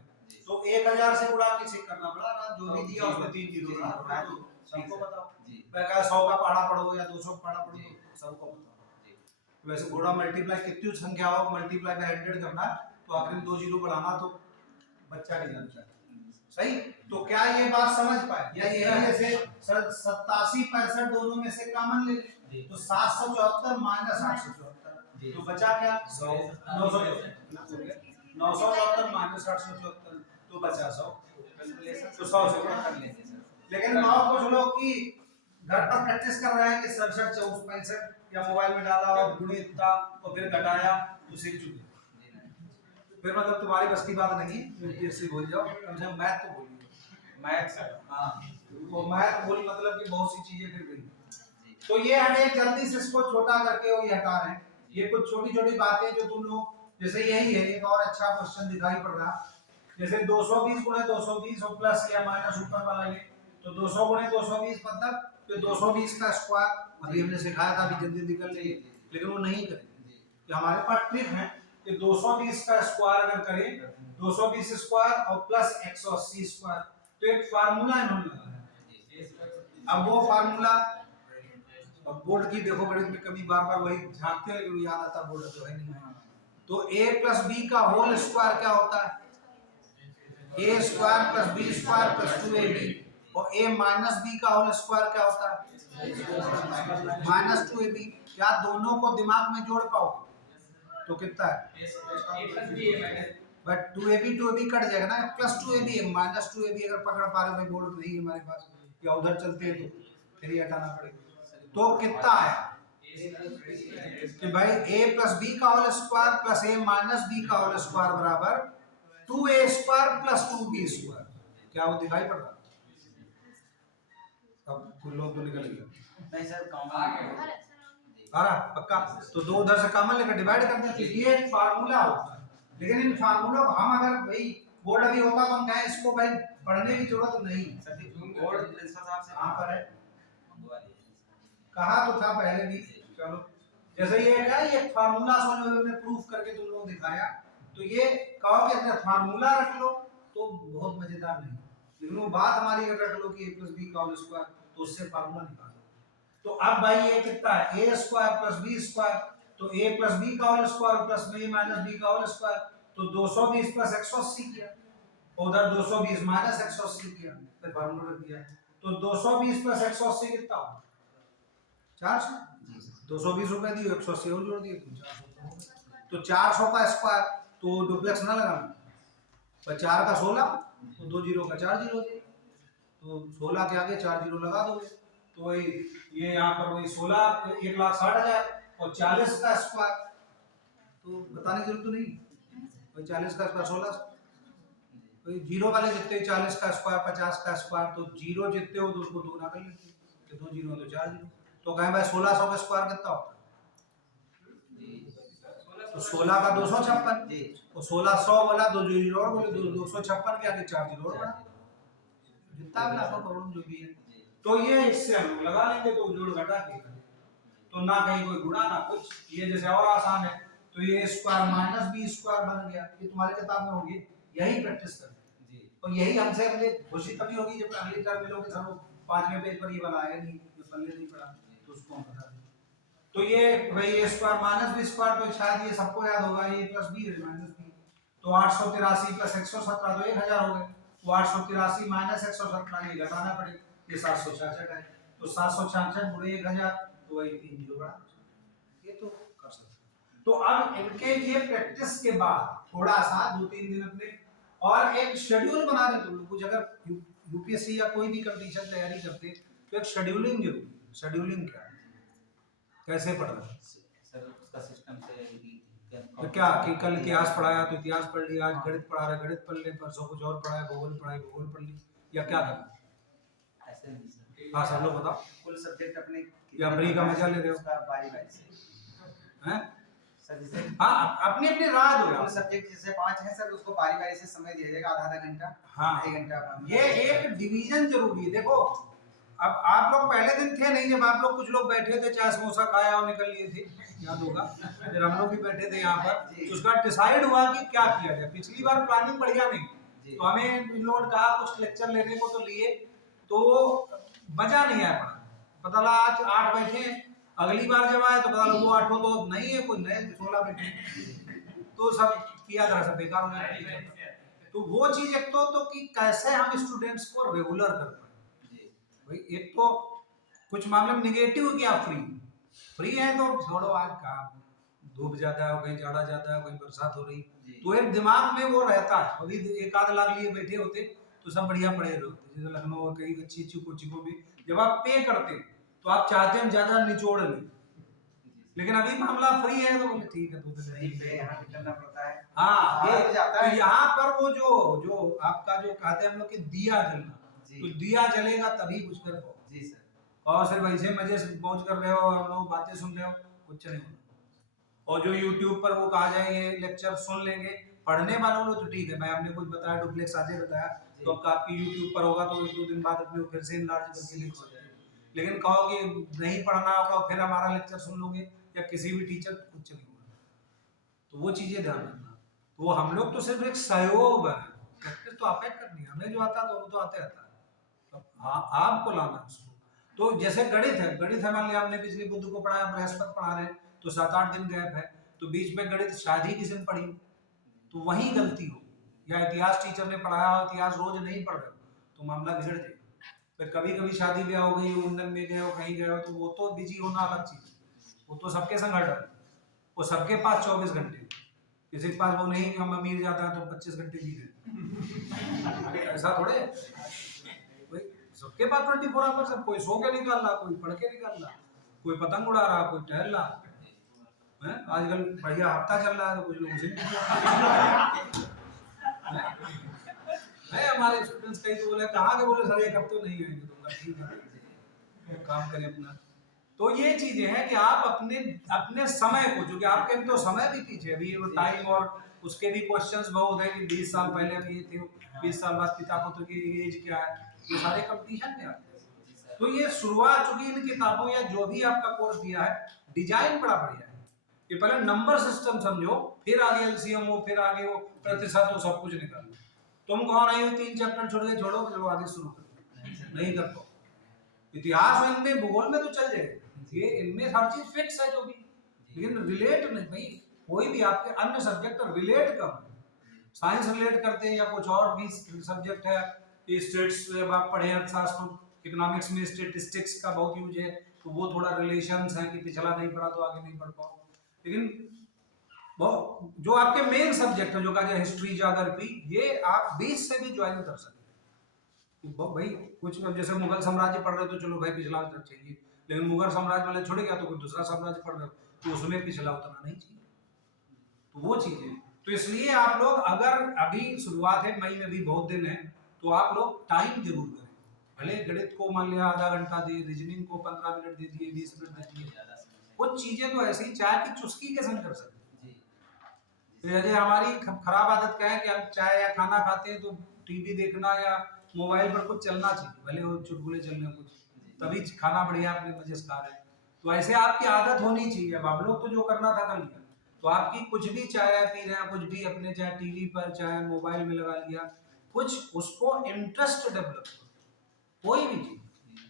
तो 1000 से उड़ा के चेक करना पड़ा ना, जो भी दिया उसमें 3 जीरो रहा, तो सबको बताओ जी, मैं कहा 100 का पढ़ा पढ़ो या 200 का पढ़ा पढ़ो, सबको बताओ जी। वैसे घोड़ा मल्टीप्लाई कितनी संख्या हो, मल्टीप्लाई में 100 करना, तो आखिर में 2 जीरो बढ़ाना, तो बच्चा नहीं जानता, सही। तो क्या ये बात समझ पाए, या ये जैसे 87 65 दोनों में से कॉमन ले, तो 774 - 874, तो बचा क्या 100, 974 - 874, तो बचा 100, तो 100 से गुणा कर लेते हैं। लेकिन माओ कुछ लोग की घर पर प्रैक्टिस कर रहे हैं कि 67 64 65 या मोबाइल में डाला और गुणित था और फिर घटाया तो सीख चुके, फिर मतलब तुम्हारी बस की बात नहीं, यूपीएससी भूल जाओ, कम से कम मैथ तो भूलिए, मैथ हाँ, वो मैथ भूल मतलब कि बहुत सी चीजें फिर गई। तो ये हमें जल्दी से इसको छोटा करके वो ये हटा रहे हैं, ये कुछ छोटी छोटी बातें जो तुम लोग, जैसे यही है एक और अच्छा क्वेश्चन दिखाई पड़ रहा, जैसे 220 गुणे 220 और प्लस या माइनस ऊपर वाला ले, तो 200 गुणे 220 मतलब तो 220 का स्क्वायर, अभी हमने सिखाया था, अभी जल्दी निकल लेंगे, लेकिन वो नहीं करेंगे कि हमारे पास ट्रिक है कि 220 का स्क्वायर अगर करें 220 स्क्वायर और प्लस 180 स्क्वायर, तो एक फार्मूला इन्होंने लगाया। अब वो फार्मूला, अब बोर्ड की देखो गणित में कभी बार बार वही झांकते हैं लेकिन याद आता बोर्ड तो है नहीं, तो a + b का होल स्क्वायर क्या होता है, a² + b² + 2ab, और a - b का होल स्क्वायर क्या होता है -2ab। क्या दोनों को दिमाग में जोड़ पाओगे तो कितना है, बट 2ab कट जाएगा ना, +2ab है, -2ab अगर पकड़ पा रहे हो, बोर्ड नहीं है हमारे पास या उधर चलते हैं तो फिर ये हटाना पड़ेगा, तो कितना है कि भाई a + b का whole square plus a - b का होल स्क्वायर बराबर 2a² + 2b², क्या वो दिखाई पड़ रहा, अब कुछ लोग तो निकल गए, नहीं सर कॉमन 12 पक्का। तो 2 उधर से कॉमन लेकर डिवाइड कर दें, तो ये एक फार्मूला होता है। लेकिन इन फार्मूला को हम अगर भाई बोर्ड अभी होता तो हम कहें इसको भाई पढ़ने की जरूरत नहीं। बोर्ड प्रिंसिपल साहब से कहाँ पर है, मंगवा लीजिए। कहा तो था पहले भी। चलो जैसे ये है, ये फार्मूला सो जो हमने प्रूफ करके तुम लोग दिखाया, तो ये कहो कि अपना फार्मूला रख लो तो बहुत मजेदार नहीं, लेकिन वो बात हमारी अगर रख लो कि a + b का होल स्क्वायर, तो उससे फार्मूला निकालो। तो अब भाई ये कितना है, a² + b², तो a + b का whole square plus a - b का होल स्क्वायर, तो 220 + 180 किया, उधर 220 - 180 किया, फिर फार्मूला रख दिया। तो 220 + 180 कितना होगा, 400। 220 रुपए दिए, 180 और जोड़ दिए, 400। तो 400 का स्क्वायर, तो डुप्लेक्स ना लगाना, पर 4 का 16, तो 2 जीरो का 4 जीरो दे, तो 16 के आगे 4 जीरो लगा दोगे, तो वही ये यहाँ पर वही 16 1,60,000 और 40 का स्क्वायर, तो बताने की जरूरत तो नहीं, वही 40 का स्क्वायर 1600। तो जीरो वाले जितने 40 का स्क्वायर 50 का स्क्वायर, तो जीरो जितने हो तो उसको दोगुना कर लेते हैं, कि 2 जीरो तो 4 जीरो, तो कहें भाई 1600 का स्क्वायर कितना होता है, तो 16 का 256, तो 1600 बोला 2 जीरो और बोले 256 के आगे 4 जीरो और बढ़ा, जितना भी लाखों करोड़ जो भी है। तो ये इससे हम लोग लगा लेंगे, तो जोड़ घटा के, तो ना कहीं कोई गुणा ना कुछ, ये जैसे और आसान है। तो ये स्क्वायर - b² बन गया, ये तुम्हारी किताब में होगी, यही प्रैक्टिस करते जी। और यही हमसे अगले खुशी तभी होगी जब अगली टर्म मिलोगे, सर वो 5वें पेज पर ये वाला आया नहीं, ये पल्ले नहीं पड़ा, तो उसको हम बता दें। तो ये भाई a² - b², तो शायद ये सबको याद होगा, a + b - b, तो 883 + 117 तो 1000 हो गए, तो 883 - 117 ये घटाना पड़ेगा, ये 766 है, तो 766 × 1000, तो वही 3 जीरो बढ़ा, ये तो कर सकते हैं। तो अब इनके ये प्रैक्टिस के बाद थोड़ा सा 2-3 दिन अपने और एक शेड्यूल बना रहे तुम लोग कुछ, अगर यूपीएससी या कोई भी कंपटीशन तैयारी करते तो एक शेड्यूलिंग जरूरी है। शेड्यूलिंग क्या है, कैसे पढ़ना है सर, उसका सिस्टम से तो क्या कि कल इतिहास पढ़ाया तो इतिहास पढ़ लिया, आज गणित पढ़ा रहे गणित पढ़ ले, परसों कुछ और पढ़ाया भूगोल पढ़ाया भूगोल पढ़ ली, या क्या करना, ऐसे नहीं सर। हाँ सब लोग बताओ, कुल सब्जेक्ट अपने या फ्री का मजा ले रहे हो, उसका बारी से हैं सर, जैसे हाँ अपनी अपनी राय दो कुल यार। सब्जेक्ट जैसे 5 हैं सर, उसको बारी से समय दिया जाएगा, आधा घंटा, हाँ 1 घंटा। ये एक डिवीजन जरूरी है। देखो अब आप लोग पहले दिन थे नहीं, जब आप लोग कुछ लोग बैठे थे, चाय समोसा खाया और निकल लिए थे, याद होगा, फिर हम लोग भी बैठे थे यहाँ पर, तो उसका डिसाइड हुआ कि क्या किया जाए। पिछली बार प्लानिंग बढ़िया नहीं, तो हमें इन लोगों ने कहा कुछ लेक्चर लेने को, तो लिए, तो मजा नहीं आया पढ़ा, पता लगा आज 8 बैठे, अगली बार जब आए तो पता लगा वो 8 तो नहीं है, कोई नए 16 बैठे, तो सब किया तरह से बेकार हो गया। तो वो चीज एक तो कि कैसे हम स्टूडेंट्स को रेगुलर कर पाए। भाई एक तो कुछ मामले में निगेटिव कि आप फ्री है, तो छोड़ो आज का धूप ज्यादा है, कहीं जाड़ा ज्यादा है, कहीं बरसात हो रही, तो एक दिमाग में वो रहता है। अभी 1-8 लाख लिए बैठे होते तो सब बढ़िया पढ़े होते, जैसे लखनऊ और कई अच्छी कोचिंगों में जब आप पे करते तो आप चाहते हैं ज्यादा निचोड़ लें, लेकिन अभी मामला फ्री है तो बोले ठीक है, 2 दिन सही पे यहाँ पे करना पड़ता है। हाँ ये जाता है। तो यहाँ पर वो जो आपका जो कहते हैं हम लोग कि दिया जलना, तो दिया जलेगा तभी कुछ कर पाओ जी सर, और सिर्फ ऐसे मजे से पहुंच कर रहे हो, हम लोग बातें सुन रहे हो, कुछ नहीं होना। और जो YouTube पर वो कहा जाए ये लेक्चर सुन लेंगे, पढ़ने वालों को तो ठीक है, मैं आपने कुछ बताया डुप्लेक्स आज बताया, तो आपकी YouTube पर होगा तो 1-2 दिन बाद अपने फिर से इनलार्ज करके लिख हो जाएगा। लेकिन कहो कि नहीं पढ़ना होगा फिर हमारा लेक्चर सुन लोगे या किसी भी टीचर, कुछ नहीं होगा। तो वो चीजें ध्यान रखना। तो वो हम लोग तो सिर्फ एक सहयोग है, प्रैक्टिस तो आप करनी है, हमें जो आता है तो वो तो आते आता है, तो आपको लाना उसको। तो जैसे गणित है, मान लिया हमने पिछले बुध को पढ़ाया, बृहस्पति पढ़ा रहे हैं, तो 7-8 दिन गैप है, तो बीच में गणित शायद ही किसी ने पढ़ी, तो वही गलती हो, या इतिहास टीचर ने पढ़ाया हो, इतिहास रोज नहीं पढ़ रहे तो मामला बिगड़ जाएगा। फिर कभी कभी शादी ब्याह हो गई, मुंडन में गए हो, कहीं गए हो, तो वो तो बिजी होना अलग चीज, वो तो सबके संग हट, वो सबके पास 24 घंटे, किसी के पास वो नहीं, हम अमीर जाता है तो 25 घंटे जी रहे, ऐसा थोड़े, सबके पास 24 आवर्स है, कोई सो के निकाल रहा, कोई पढ़ के निकाल रहा, कोई पतंग उड़ा रहा, कोई टहल रहा है। आजकल बढ़िया हफ्ता चल रहा है तो कुछ लोग उसे है। हमारे स्टूडेंट्स कई तो बोले कहाँ के, बोले सर 1 हफ्ते नहीं आएंगे, तो ठीक है काम करें अपना। तो ये चीजें हैं कि आप अपने अपने समय को, जो कि आपके तो समय भी पीछे अभी वो टाइम, और उसके भी क्वेश्चंस बहुत है कि 20 साल पहले अभी ये थे, 20 साल बाद पिता पुत्र की एज क्या है, ये सारे कंपटीशन में आते हैं। तो ये शुरुआत चूंकि इन किताबों या जो भी आपका कोर्स दिया है, डिजाइन बड़ा बढ़िया है कि पहले नंबर सिस्टम समझो, फिर आगे एलसीएम हो, फिर आगे वो प्रतिशत हो, सब कुछ निकालो। तुम कौन आई हो 3 चैप्टर छोड़ के, छोड़ो चलो आगे शुरू करो, नहीं कर पाओ। इतिहास में, इनमें भूगोल में तो चल जाएगा, ये इनमें हर चीज फिक्स है जो भी, लेकिन रिलेट नहीं भाई, कोई भी आपके अन्य सब्जेक्ट रिलेट कम, साइंस रिलेट करते हैं या कुछ और भी सब्जेक्ट है, स्टेट्स आप पढ़े अर्थशास्त्र, इकोनॉमिक्स में स्टेटिस्टिक्स का बहुत यूज है, तो वो थोड़ा रिलेशंस है कि पिछला नहीं पढ़ा तो आगे नहीं पढ़ पाओ। लेकिन जो आपके मेन सब्जेक्ट है, जो का हिस्ट्री, ज्योग्राफी, ये आप 20 से भी ज्वाइन कर सकते हैं भाई। कुछ जैसे मुगल साम्राज्य पढ़ रहे हो तो चलो भाई पिछला तक चाहिए, लेकिन मुगल साम्राज्य वाले छोड़ गया तो कोई दूसरा साम्राज्य पढ़ रहे हो तो उसमें पिछला उतना नहीं चाहिए, तो वो चीजें। तो इसलिए आप लोग अगर अभी शुरुआत है, मई में भी बहुत दिन है, तो आप लोग टाइम जरूर करें। भले गणित को मान लिया आधा घंटा दे, रीजनिंग को 15 मिनट दे दिए, 20 मिनट दे दिए, कुछ चीजें तो ऐसी चाय की चुस्की के संग कर सकते। तो हमारी खराब आदत क्या है कि हम चाय या खाना खाते हैं तो टीवी देखना या मोबाइल पर कुछ चलना चाहिए, भले वो चुटकुले चलने कुछ, तभी खाना बढ़िया अपने मजे से खा रहे हैं। तो ऐसे आपकी आदत होनी चाहिए। अब हम लोग तो जो करना था कर लिया, तो आपकी कुछ भी चाय पी रहे हैं, कुछ भी अपने चाहे टीवी पर चाहे मोबाइल में लगा लिया, कुछ उसको इंटरेस्ट डेवलप करो, कोई भी चीज,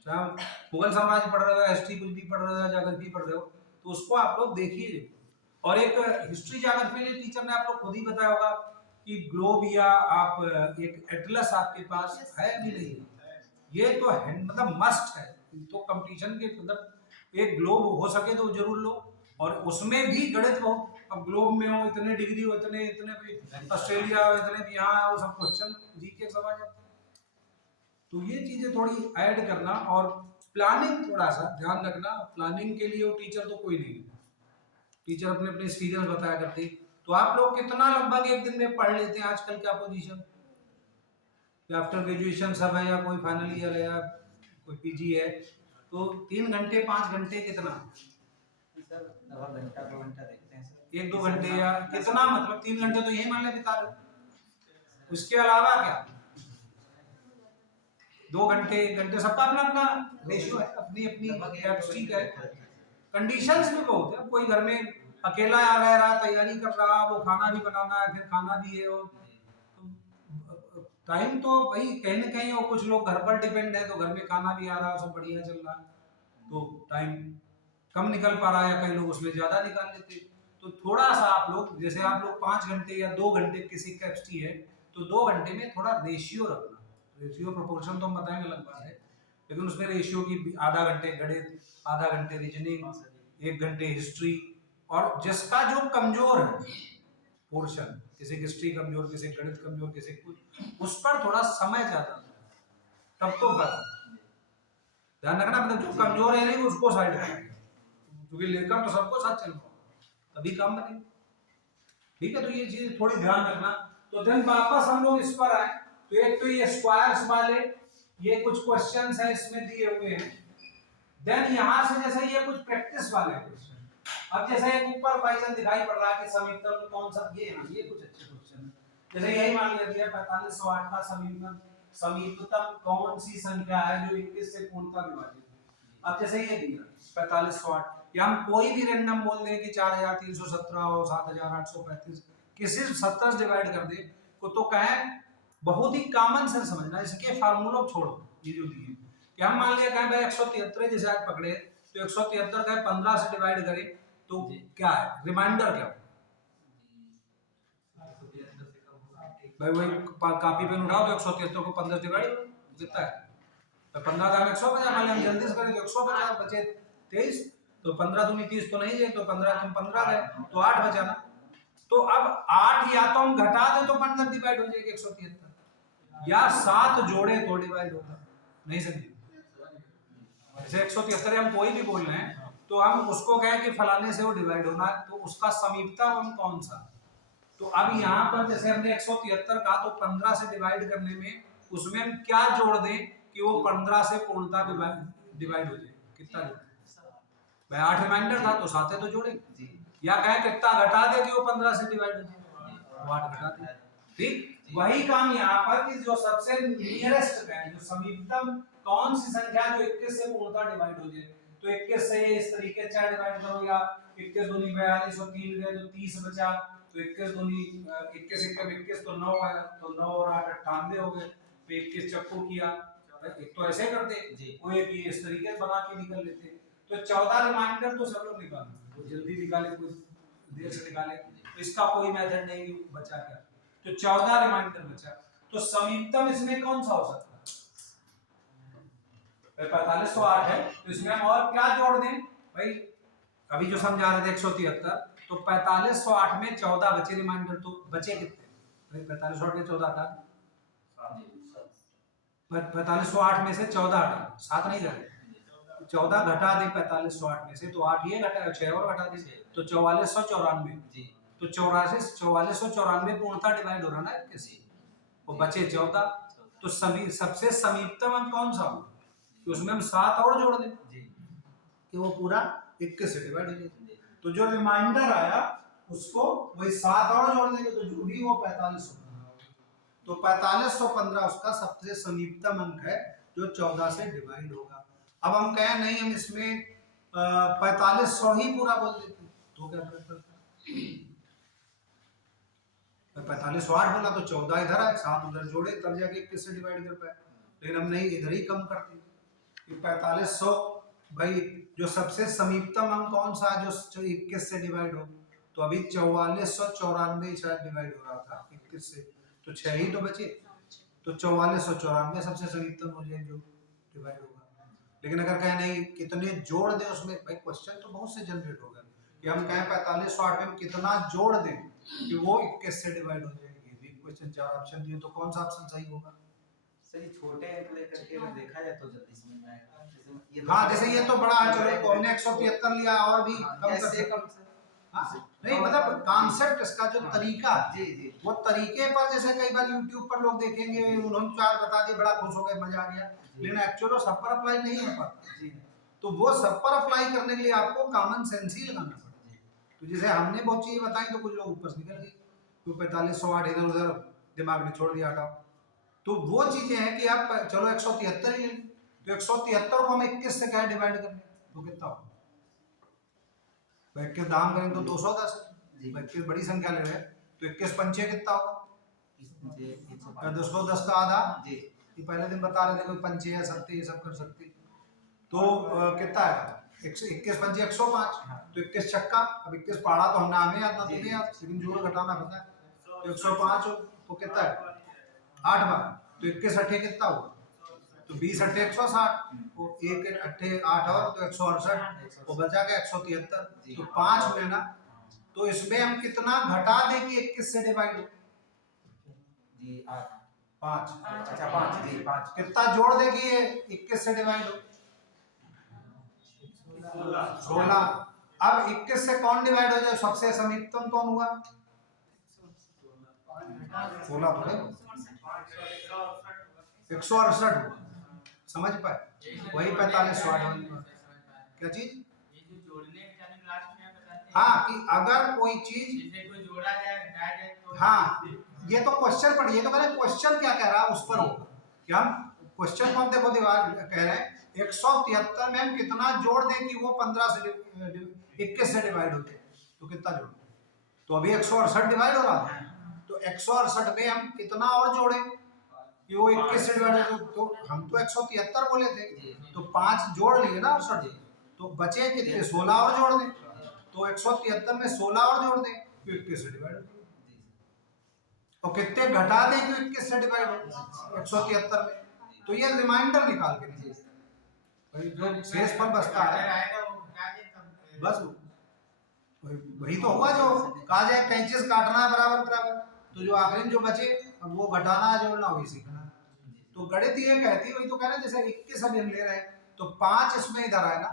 चाहे मुगल साम्राज्य पढ़ रहे हो, हिस्ट्री कुछ भी पढ़ रहे हो, ज्योग्राफी पढ़ रहे हो, तो उसको आप लोग देखिए। और एक हिस्ट्री ज्योग्राफी के टीचर ने आप लोग खुद ही बताया होगा कि ग्लोब या आप एक एटलस आपके पास है भी नहीं, ये तो है मतलब मस्ट है, तो कंपटीशन के मतलब एक ग्लोब हो सके तो जरूर लो, और उसमें भी गणित बहुत, अब ग्लोब में हो इतने डिग्री हो, इतने इतने भी ऑस्ट्रेलिया हो, इतने भी यहाँ, वो सब क्वेश्चन जीके सब आ जाते। तो ये चीजें थोड़ी ऐड करना, और प्लानिंग थोड़ा सा ध्यान रखना। प्लानिंग के लिए वो टीचर तो कोई नहीं, टीचर अपने अपने एक्सपीरियंस बताया करते। तो आप लोग कितना लगभग एक दिन में पढ़ लेते हैं आजकल क्या पोजीशन, आफ्टर ग्रेजुएशन सब है या कोई फाइनल ईयर है या कोई पीजी है, तो 3 घंटे 5 घंटे कितना, सर घंटा 2 घंटा देखते हैं सर, 1-2 घंटे या कितना, मतलब 3 घंटे तो यही मान ले बिता रहे, उसके अलावा क्या 2 घंटे 1 घंटे, सबका अपना अपना रेशियो है, अपनी अपनी कैपेसिटी है। कंडीशंस भी बहुत है, कोई घर में अकेला आ रह रहा, तैयारी कर रहा, वो खाना भी बनाना है, फिर खाना भी है, और टाइम तो भाई कहीं ना कहीं, और कुछ लोग घर पर डिपेंड है तो घर में खाना भी आ रहा है, सब बढ़िया चल रहा है, तो टाइम कम निकल पा रहा है, कई लोग उसमें ज्यादा निकाल लेते। तो थोड़ा सा आप लोग, जैसे आप लोग 5 घंटे या 2 घंटे किसी कैपेसिटी है, तो 2 घंटे में थोड़ा रेशियो रखना, रेशियो प्रोपोर्शन तो हम बताएंगे अलग बात है, लेकिन उसमें रेशियो की आधा घंटे गणित, आधा घंटे रीजनिंग, 1 घंटे हिस्ट्री, और जिसका जो कमजोर है पोर्शन, किसी की हिस्ट्री कमजोर, किसी गणित कमजोर, किसी कुछ, उस पर थोड़ा समय ज्यादा, तब तो ध्यान रखना, मतलब जो कमजोर है नहीं उसको साइड रखना, क्योंकि लेकर तो सबको साथ चल पाओ तभी काम बने, ठीक है। तो ये चीज थोड़ी ध्यान रखना। तो देन वापस हम लोग इस पर आए, तो एक तो ये स्क्वायर्स वाले, ये कुछ क्वेश्चंस है इसमें दिए हुए हैं। देन यहां से जैसे ये कुछ प्रैक्टिस वाले क्वेश्चन, अब जैसे एक ऊपर क्वेश्चन दिखाई पड़ रहा है कि समीकरण कौन सा, ये है, ये कुछ अच्छे क्वेश्चन है, जैसे यही मान लिया 4508 का समीपतम कौन सी संख्या है जो 21 से पूर्णतः विभाजित है। अब जैसे ये दिया 4508, या हम कोई भी रैंडम बोल दें कि 4317 और 7835, किसी 70 डिवाइड कर दे तो कहें बहुत ही कॉमन सेंस समझना, इसके फार्मूला छोड़ो, ये जो दिए कि हम मान लिया कहें भाई 173 जैसे आज पकड़े, तो 173 का 15 से डिवाइड करें तो क्या है, रिमाइंडर क्या भाई, वही कॉपी पेन उठाओ तो 173 को 15 डिवाइड कितना है, तो 15 का 150 मान लिया, हम जल्दी से करें तो 150 बचे 23, तो 15 दूनी 30 तो नहीं है, तो 15 तुम 15 गए तो 8 बचा ना। तो अब 8 या तो हम घटा दे तो 15 डिवाइड हो जाएगी 173, या 7 जोड़े तो डिवाइड होगा, नहीं समझे, जैसे 173 हम कोई भी बोल रहे हैं तो हम उसको कहें कि फलाने से वो डिवाइड होना है, तो उसका समीपतम कौन सा। तो अब यहाँ पर जैसे हमने 173 का, तो 15 से डिवाइड करने में उसमें हम क्या जोड़ दें कि वो 15 से पूर्णतः डिवाइड हो जाए, कितना जोड़ भाई 8 रिमाइंडर था तो 7 तो जोड़े, जी या कहें कितना घटा दे कि वो 15 से डिवाइड हो जाए, वो 8 घटा दे। ठीक, वही काम यहाँ पर कि जो सबसे नियरेस्ट है, जो समीपतम कौन सी संख्या जो 21 से पूर्णतः डिवाइड हो जाए, तो 21 से इस तरीके से डिवाइड करो, या 21 दूनी 42 और 3 गए तो 30 बचा, तो 21 दूनी 21 21 तो 9 आया, तो 9 और 8 98 हो गए, तो 21 चक्कू किया, एक तो ऐसे करते जी। वो एक ही इस तरीके से बना के निकल लेते। तो 14 रिमाइंडर तो सब लोग निकाले, वो जल्दी निकाले, कुछ देर से निकाले, तो इसका कोई मेथड नहीं बचा क्या, तो 14 रिमाइंडर बचा। तो समीपतम इसमें कौन सा हो सकता है? 4508 है, तो इसमें हम और क्या जोड़ दें भाई, अभी जो समझा रहे थे 173, तो 4508 में 14 बचे रिमाइंडर, तो बचे कितने भाई? 4508 में 14 हटा, 4508 में से 14 हटा, 7 नहीं रहे, 14 घटा दे 4508 में से, तो 8 ये घटा, 6 और घटा दे, तो 4494 जी। तो 4494 पूर्णतः डिवाइड हो रहा ना किसी, वो बचे 14, तो सबसे समीपतम हम कौन सा हो, तो उसमें हम 7 और जोड़ दें जी कि वो पूरा 21 से डिवाइड हो जाए, तो जो रिमाइंडर आया उसको वही 7 और जोड़ देंगे, तो जो भी वो 4515, तो 4515 उसका सबसे समीपतम अंक है जो 14 से डिवाइड होगा। अब हम कहें नहीं हम इसमें 4500 ही पूरा बोल देते, तो क्या फर्क पड़ता है? 4508 बोला तो 14 इधर आए, 7 उधर जोड़े, तब जाके 21 से डिवाइड कर पाए, लेकिन हम नहीं, इधर ही कम करते कि 4500 भाई जो सबसे समीपतम अंक कौन सा जो 21 से डिवाइड हो, तो अभी 4494 शायद डिवाइड हो रहा था 21 से, तो 6 ही तो बचे, तो 4494 सबसे समीपतम हो जाए जो डिवाइड होगा। लेकिन अगर कहें नहीं कितने जोड़ दें उसमें, भाई क्वेश्चन तो बहुत से जनरेट होगा कि हम कहें 4508 में हम कितना जोड़ दें कि वो 21 से डिवाइड हो जाएगी, ये क्वेश्चन 4 ऑप्शन दिए, तो कौन सा ऑप्शन सही होगा? सही छोटे अंक लेकर के अगर देखा जाए तो जल्दी समझ में आएगा, जैसे ये हाँ जैसे ये तो बड़ा है, चलो तो हमने 173 लिया, और भी कम कर कैसे सकते कम से हाँ, नहीं मतलब कॉन्सेप्ट इसका जो तरीका जी जी वो तरीके पर, जैसे कई बार YouTube पर लोग देखेंगे उन्होंने 4 बता दिए, बड़ा खुश हो गए, मजा आ गया, लेकिन एक्चुअली सब पर अप्लाई नहीं हो पाता, जी तो वो सब पर अप्लाई करने के लिए आपको कॉमन सेंस ही लगाना पड़ता है। तो जैसे हमने बहुत चीजें बताई तो कुछ लोग ऊपर से निकल गए, तो 4508 इधर उधर दिमाग में छोड़ दिया, हटाओ, तो वो चीजें हैं कि आप चलो 173 ही ले, तो 173 को हम 21 से क्या डिवाइड करें तो कितना होगा? 21 दाम करें तो 210, 21 बड़ी संख्या ले रहे हैं, तो 21 पंचे कितना होगा? 210 का आधा जी ये पहले दिन बता रहे थे, कोई पंचे या सत्ते ये सब कर सकते, तो कितना है 21 पंचे 105, तो 21 छक्का, अब 21 पढ़ा तो हमने हमें याद ना तुम्हें याद, लेकिन जोड़ घटाना पता है, तो 105 हो तो कितना है 8 बार, तो 21 अट्ठे कितना हुआ, तो 20 अट्ठे 160, तो 1 अट्ठे 8 और तो 168, तो बचा गया 173, तो 5 में ना, तो इसमें हम कितना घटा दें कि 21 से डिवाइड हो? जी 5, अच्छा 5 जी 5 कितना जोड़ दे कि ये 21 से डिवाइड हो? 16। अब 21 से कौन डिवाइड हो जाए, सबसे समीपतम कौन हुआ? 16 तो 168 समझ पाए, वही 4508 वाली बात। क्या चीज? हाँ कि अगर कोई चीज हाँ ये तो क्वेश्चन पढ़िए, ये तो कह रहे क्वेश्चन क्या कह रहा है उस पर होगा कि हम क्वेश्चन को हम देखो दीवार कह रहे हैं 173 में हम कितना जोड़ दें कि वो 15 से 21 से डिवाइड होते, तो कितना जोड़, तो अभी 168 डिवाइड हो रहा है, तो 168 में हम कितना और जोड़े कि वो 21 से डिवाइड हो, तो हम तो 173 बोले थे, तो 5 जोड़ लिए ना 68, तो बचे कितने 16 और जोड़ दें, तो 173 में 16 और जोड़ दें तो 21 से डिवाइड हो, और कितने घटा दें कि 21 से डिवाइड हो 173 में, तो ये रिमाइंडर निकाल के दीजिए, जो शेष फल बचता है बस वही तो हुआ जो कहा जाए 35 काटना है बराबर बराबर, तो जो आखिरी जो बचे अब वो घटाना जोड़ना वही सीखना, तो गणित ये कहती है वही तो कह रहे हैं, जैसे 21 अभी हम ले रहे हैं तो 5 इसमें इधर आए ना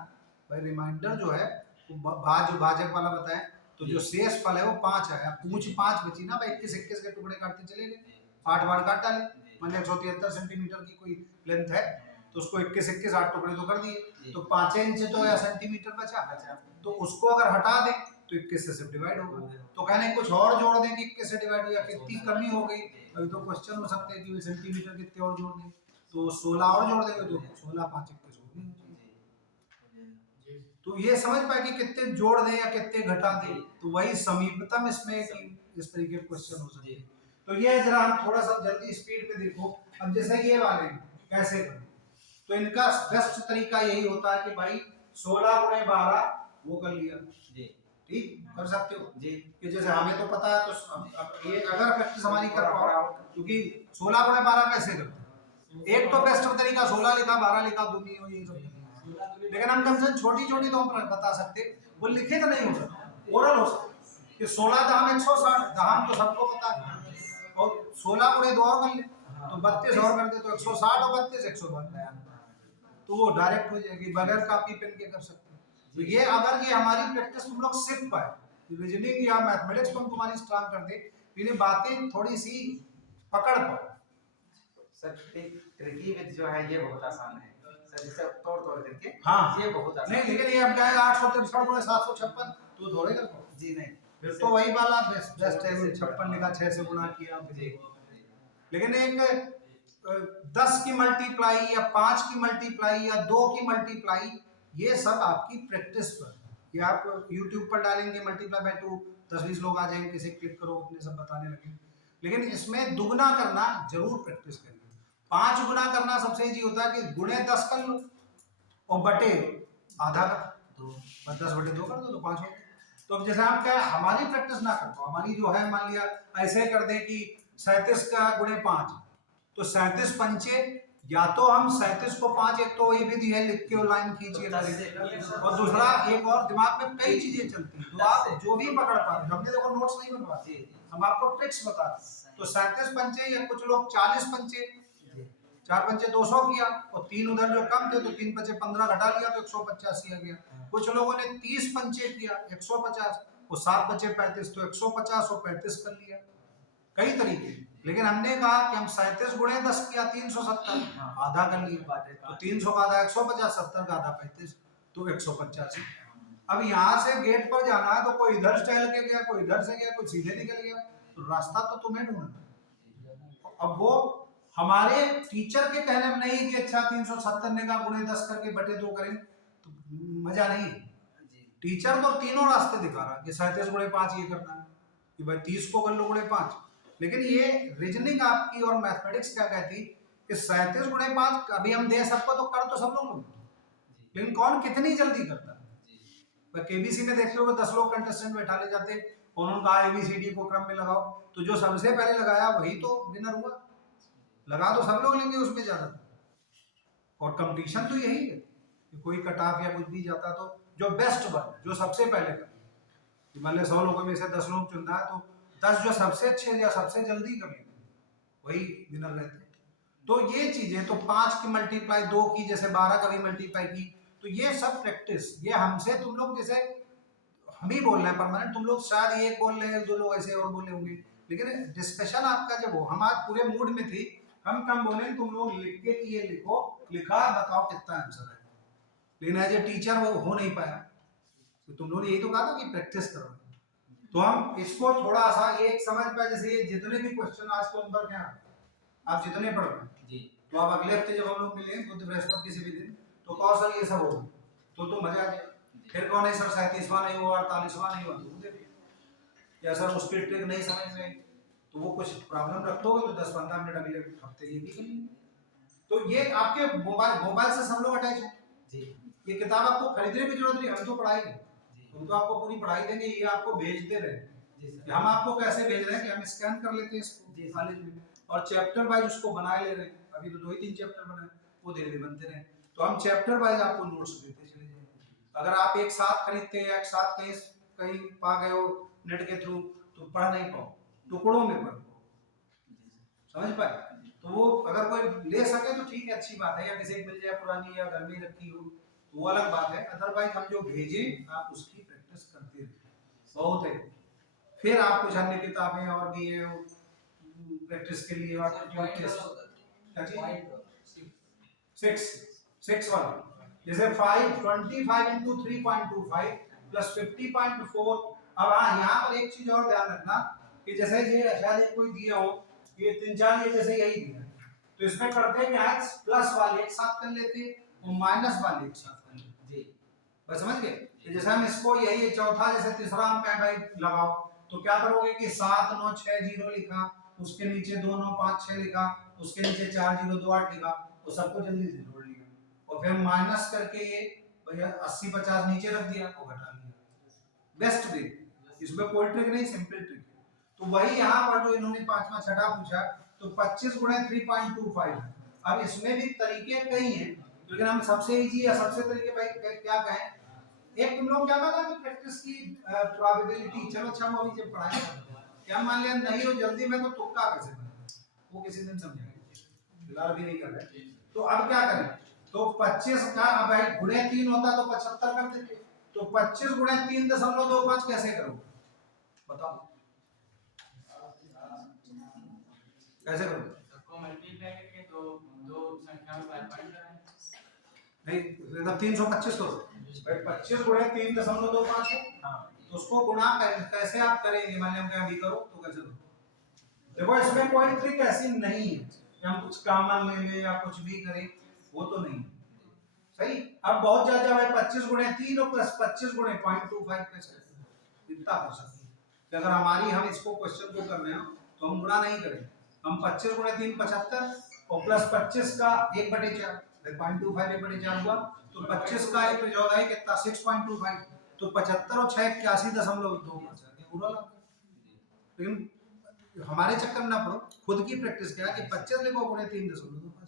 भाई, रिमाइंडर जो है भाजक वाला बताएं, तो जो शेष फल है वो 5 आया, पूछ 5 बची ना भाई, 21 के टुकड़े काटते चले गए, 8 बार काट डाले, मैंने 173 सेंटीमीटर की कोई लेंथ है, तो तो उसको 21 8 टुकड़े तो कर दिए, तो 5 इंच तो या सेंटीमीटर बचा, अच्छा तो उसको अगर हटा दें तो 21 से सिर्फ डिवाइड होगा। तो कहने कुछ और जोड़ दें कि 21 से डिवाइड हो या कितनी कमी हो गई, अभी तो क्वेश्चन हो सकते हैं कि सेंटीमीटर कितने और जोड़ दें, तो 16 और जोड़ देंगे तो 16 5 21 हो गई। तो ये समझ पाए कि कितने जोड़ दें या कितने घटा दें, तो वही समीपतम इसमें कि इस तरीके के क्वेश्चन हो सकते हैं। तो ये जरा हम थोड़ा सा जल्दी स्पीड पे देखो। अब जैसे ये वाले कैसे करें, तो इनका बेस्ट तरीका यही होता है कि भाई 16 गुणे 12 वो कर लिया जी, ठीक कर सकते हो जी, कि जैसे हमें तो पता है, तो अब ये अगर प्रैक्टिस हमारी कर पाओ, क्योंकि 16 गुणे 12 कैसे करते हैं, एक तो बेस्ट तरीका 16 लिखा 12 लिखा दो नहीं हो, ये सब, लेकिन हम कम से छोटी छोटी तो हम बता सकते, वो लिखे तो नहीं हो सकता, ओरल हो सकता कि 16 दहम 160, दहम तो सबको पता है, और 16 गुणे 2 और कर ले तो 32 और कर दे तो 160 और 32 152, तो वो डायरेक्ट हो जाएगी, बगैर कॉपी पेन के कर सकते हैं। तो ये अगर ये हमारी प्रैक्टिस तुम लोग सीख पाए, रीजनिंग या मैथमेटिक्स को तुम्हारी स्ट्रांग कर दे, इन्हें बातें थोड़ी सी पकड़ पाओ। सर ट्रिकी विद जो है ये बहुत आसान है सर, इसे तोड़ तोड़ करके हाँ ये बहुत आसान नहीं, लेकिन ये अब क्या है 863 गुणे 756 तो थोड़े कर पाओ जी नहीं, फिर तो वही वाला बेस्ट है, 56 लिखा 6 से गुणा किया, जी लेकिन एक 10 की मल्टीप्लाई या 5 की मल्टीप्लाई या 2 की मल्टीप्लाई, ये सब आपकी प्रैक्टिस पर, ये आप YouTube पर डालेंगे मल्टीप्लाई बाय 2 10-20 लोग आ जाएंगे, किसी क्लिक करो अपने सब बताने लगे, लेकिन इसमें दुगना करना जरूर प्रैक्टिस करिए। 5 गुना करना सबसे इजी होता है कि गुणे 10 कर लो और बटे आधा कर दो, 10 बटे 2 कर दो तो 5 हो गए। तो अब जैसे आप क्या हमारी प्रैक्टिस ना कर पाओ, हमारी जो है मान लिया ऐसे कर दें कि 37 का गुणे 5, तो 37 पंचे, या तो हम 37 को 5, एक तो ये विधि है लिख के और लाइन खींचिए, और दूसरा एक और दिमाग में कई चीजें चलती हैं, तो आप जो भी पकड़ पाते, हमने देखो नोट्स नहीं बनवाते, हम आपको ट्रिक्स बताते, तो 37 पंचे या कुछ लोग 40 पंचे, 4 पंचे 200 किया, और 3 उधर जो कम थे तो 3 पंचे 15 घटा लिया तो 185 आ गया। कुछ लोगों ने 30 पंचे किया 150, और 7 बचे 35 तो 150 और 35 कर लिया, कई तरीके। लेकिन हमने कहा कि हम 37 गुणे 10 किया 370, आधा कर लिया, तो 300 का आधा 150, 70 का आधा 35 तो 185। अब यहाँ से गेट पर जाना है तो कोई इधर से टहल के गया, कोई इधर से गया, कोई सीधे निकल गया, तो रास्ता तो तुम्हें ढूंढना। अब वो हमारे टीचर के कहने में नहीं कि अच्छा 370 ने का गुणे 10 करके बटे 2 करें, तो मजा नहीं। टीचर तो तीनों रास्ते दिखा रहा कि 37 गुणे 5 ये करना है, कि भाई 30 को कर लो गुणे 5, लेकिन ये रीजनिंग आपकी और मैथमेटिक्स क्या कहती कि 37 गुणे 5 अभी हम दे सबको तो कर तो सब लोग, लेकिन कौन कितनी जल्दी करता है। केबीसी में देखते हो 10 लोग कंटेस्टेंट बैठा ले जाते, उन्होंने कहा एबीसीडी को क्रम में लगाओ, तो जो सबसे पहले लगाया वही तो विनर हुआ, लगा तो सब लोग लेंगे उसमें ज्यादा, और कंपटीशन तो यही है कि कोई कट ऑफ या कुछ भी जाता तो जो बेस्ट बन, जो सबसे पहले कर, मान लो 100 लोगों में से 10 लोग चुनना है तो 10 जो सबसे अच्छे या सबसे जल्दी कर लेंगे वही विनर रहते। तो ये चीजें, तो 5 की मल्टीप्लाई 2 की, जैसे 12 का भी मल्टीप्लाई की, तो ये सब प्रैक्टिस, ये हमसे तुम लोग जैसे हम ही बोल रहे हैं परमानेंट, तुम लोग शायद एक बोल रहे हैं, 2 लोग ऐसे और बोले होंगे, लेकिन डिस्कशन आपका जब हो, हम आज पूरे मूड में थे, हम कम बोले, तुम लोग लिख के कि ये लिखो, लिखा बताओ कितना आंसर है, लेकिन एज ए टीचर वो हो नहीं पाया, तो तुम लोग यही तो कहा था कि प्रैक्टिस करो। तो हम इसको थोड़ा सा एक समझ पाए, जैसे ये जितने भी क्वेश्चन आज को नंबर क्या आप जितने पढ़ रहे हैं, तो आप अगले हफ्ते जब हम लोग मिले बुध बृहस्पति किसी भी दिन, तो कौशल ये सब होगा, तो मजा आ जाए। फिर कौन है सर 37वां नहीं हुआ, 48वां नहीं हुआ, या सर उसकी ट्रिक नहीं समझ में, तो वो कुछ प्रॉब्लम रखोगे तो 10-15 मिनट अगले हफ्ते ये भी करेंगे। तो ये आपके मोबाइल से सब लोग अटैच हो, ये किताब आपको खरीदने की जरूरत नहीं, हम तो पढ़ाएंगे, हम तो आपको पूरी पढ़ाई देंगे, ये आपको भेजते रहे। हम आपको कैसे भेज रहे हैं कि हम स्कैन कर लेते हैं इसको कॉलेज में, और चैप्टर वाइज उसको बनाए ले रहे हैं, अभी तो 2 ही 3 चैप्टर बनाए, वो धीरे धीरे बनते रहे, तो हम चैप्टर वाइज आपको नोट्स देते चले जाएंगे। अगर आप एक साथ खरीदते हैं, एक साथ कहीं पा गए हो नेट के थ्रू, तो पढ़ नहीं पाओ, टुकड़ों में पढ़ो, समझ पाए। तो वो अगर कोई ले सके तो ठीक है, अच्छी बात है, या किसी मिल जाए पुरानी या घर में रखी हो तो वो अलग बात है, अदरवाइज हम जो भेजें आप उसकी प्रैक्टिस करते रहिए, बहुत है। फिर आप कुछ अन्य किताबें और भी है प्रैक्टिस के लिए, और 6 वाला जैसे 25 into 3.25 प्लस 50.4। अब हाँ यहाँ पर एक चीज और ध्यान रखना कि जैसे ये शायद कोई दिया हो ये 3-4 ये जैसे यही दिया तो इसमें करते हैं क्या प्लस वाले एक साथ कर लेते और माइनस वाले एक साथ कर लेते जी बस समझ गए कि जैसे हम इसको यही चौथा जैसे तीसरा हम कहें भाई लगाओ तो क्या करोगे कि 7 9 6 0 लिखा उसके नीचे 2 9 5 6 लिखा उसके नीचे 4 0 2 8 लिखा और सबको जल्दी से जोड़ लिया और फिर माइनस करके ये भैया 80 50 नीचे रख दिया और घटा लिया। बेस्ट ट्रिक इसमें कोई ट्रिक नहीं सिंपल ट्रिक तो वही यहाँ पर जो इन्होंने पांचवा छठा पूछा तो 25 गुणे 3.25 अब इसमें भी तरीके कई हैं लेकिन हम सबसे इजी या सबसे तरीके भाई क्या कहें एक तुम लोग क्या माना कि प्रैक्टिस की प्रोबेबिलिटी चलो अच्छा वो अभी जब पढ़ाई क्या मान लिया नहीं हो जल्दी में तो तुक्का कैसे बने वो किसी दिन समझाएंगे फिलहाल भी नहीं कर रहे तो अब क्या करें तो 25 का अब भाई गुणे 3 होता तो 75 कर देते तो 25 गुणे 3.25 कैसे करोगे बताओ कैसे करोगे सबको मल्टीप्लाई करके दो संख्या में बार नहीं मतलब 325 करो भाई 25 गुणे 3.25 है हाँ तो उसको गुणा कैसे आप करेंगे मैंने हम अभी करो तो कैसे करो देखो इसमें कोई ट्रिक ऐसी नहीं है कि हम कुछ कॉमन ले ले या कुछ भी करें वो तो नहीं सही अब बहुत ज्यादा है 25 गुणे 3 और प्लस 25 गुणे 0.25 कैसे इतना कर सकते हैं कि अगर हमारी हम इसको क्वेश्चन को कर रहे हैं तो हम गुणा नहीं करें हम 25 गुणे 3 75 और प्लस 25 का 1/4 0.25 1/4 हुआ तो 25 का 1/14 कितना 6.25 तो 75 और 6 81.2 पूरा लेकिन हमारे चक्कर में ना पड़ो खुद की प्रैक्टिस क्या कि 25 लिखो गुणे 3.25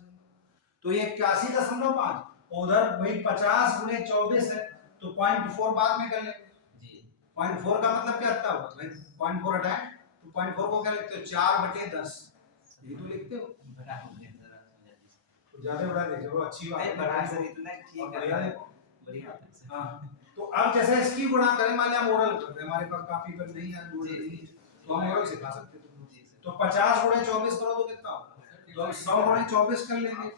तो ये 81.5 उधर वही 50 गुणे 24 है तो 0.4 बाद में कर लेंगे जी 0.4 का मतलब क्या आता होगा भाई 0.4 हटाएं तो 0.4 को क्या लिखते हो 4/10 ये तो लिखते हो तो ज्यादा बढ़ा दे चलो अच्छी बात है बढ़ा से इतना ठीक है बढ़िया हां तो अब जैसे इसकी गुणा करें मान लिया ओरल करते हैं हमारे पास काफी पर नहीं है नोट नहीं तो हम ओरल सिखा सकते हैं तो 50 गुणे 24 करो तो कितना होगा तो हम 100 गुणे 24 कर लेंगे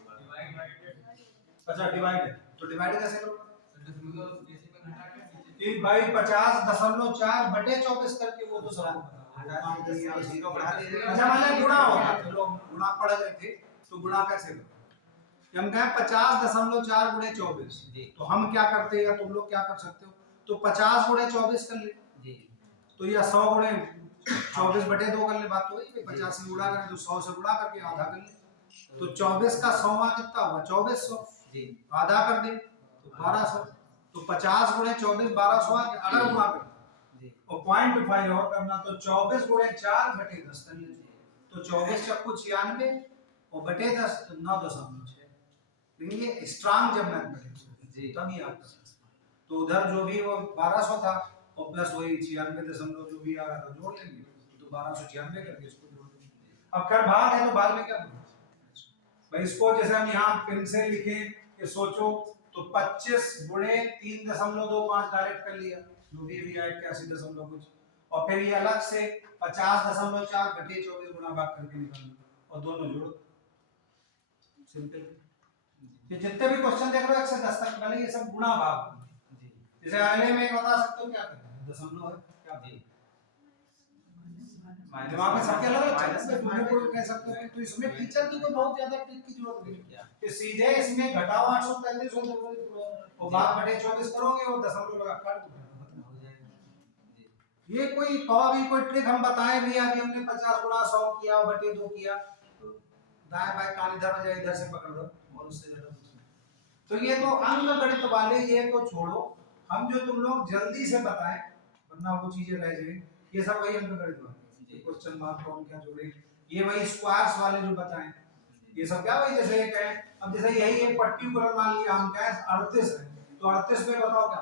अच्छा डिवाइड तो डिवाइड कैसे करो कि भाई 50.4/24 करके वो तो सब अच्छा मान लिया गुणा होगा चलो गुणा पढ़ रहे थे तो गुणा कैसे करो हम कहें 50.4 गुणे 24 तो हम क्या करते हैं या तुम लोग क्या कर सकते हो तो 50 गुणे 24 कर ले जी तो या 100 गुणे 24/2 कर ले बात तो वही 50 से गुणा करें तो 100 से गुणा करके आधा कर ले तो 24 का 100वां कितना होगा 2400 जी आधा कर दे तो 1200 तो 50 गुणे 24 1200 अगर गुणा कर जी और 0.5 और करना तो 24 गुणे 4/10 कर ले तो 24 चक्कू 96 और बटे 10 तो 9.6 लेकिन ये स्ट्रांग जब मैथमेटिक्स जी तभी आता तो उधर जो भी वो 1200 था और प्लस वही 96 जो भी आ रहा था जोड़ लेंगे तो 1296 करके इसको जोड़ देंगे अब कर भाग है तो भाग में क्या भाई इसको जैसे हम यहाँ पेन से लिखे कि सोचो तो 25 गुणे 3.25 डायरेक्ट कर लिया जो भी आया 81 कुछ और फिर ये अलग से 50.4/24 गुणा भाग करके निकालना और दोनों जोड़ो सिंपल ये जितने भी क्वेश्चन देख रहे हो 1 से 10 तक वाले ये सब गुणा भाग जी जैसे अगले में बता सकते हो क्या करना है दशमलव है क्या जी दिमाग में सबके अलग अलग चलते हैं दूसरे को कह सकते हो तो इसमें टीचर की कोई बहुत ज्यादा ट्रिक की जरूरत नहीं कि सीधे इसमें घटाओ 843 और भाग बटे 24 करोगे और दशमलव लगा काट खत्म हो जाएगा ये कोई भी कोई ट्रिक हम बताएं भी अभी हमने 50 गुणा 100 किया बटे 2 किया दाएं बाएं कान इधर में जाए इधर से पकड़ लो और उससे ज्यादा तो ये तो अंक गणित वाले ये तो छोड़ो हम जो तुम लोग जल्दी से बताएं वरना वो चीजें रह जाए ये सब वही अंक गणित वाले क्वेश्चन मार्क कौन क्या जोड़े ये वही स्क्वायर्स वाले जो बताएं ये सब क्या वही जैसे एक है अब जैसे यही एक पर्टिकुलर मान लिया हम क्या 38 है तो 38 में बताओ क्या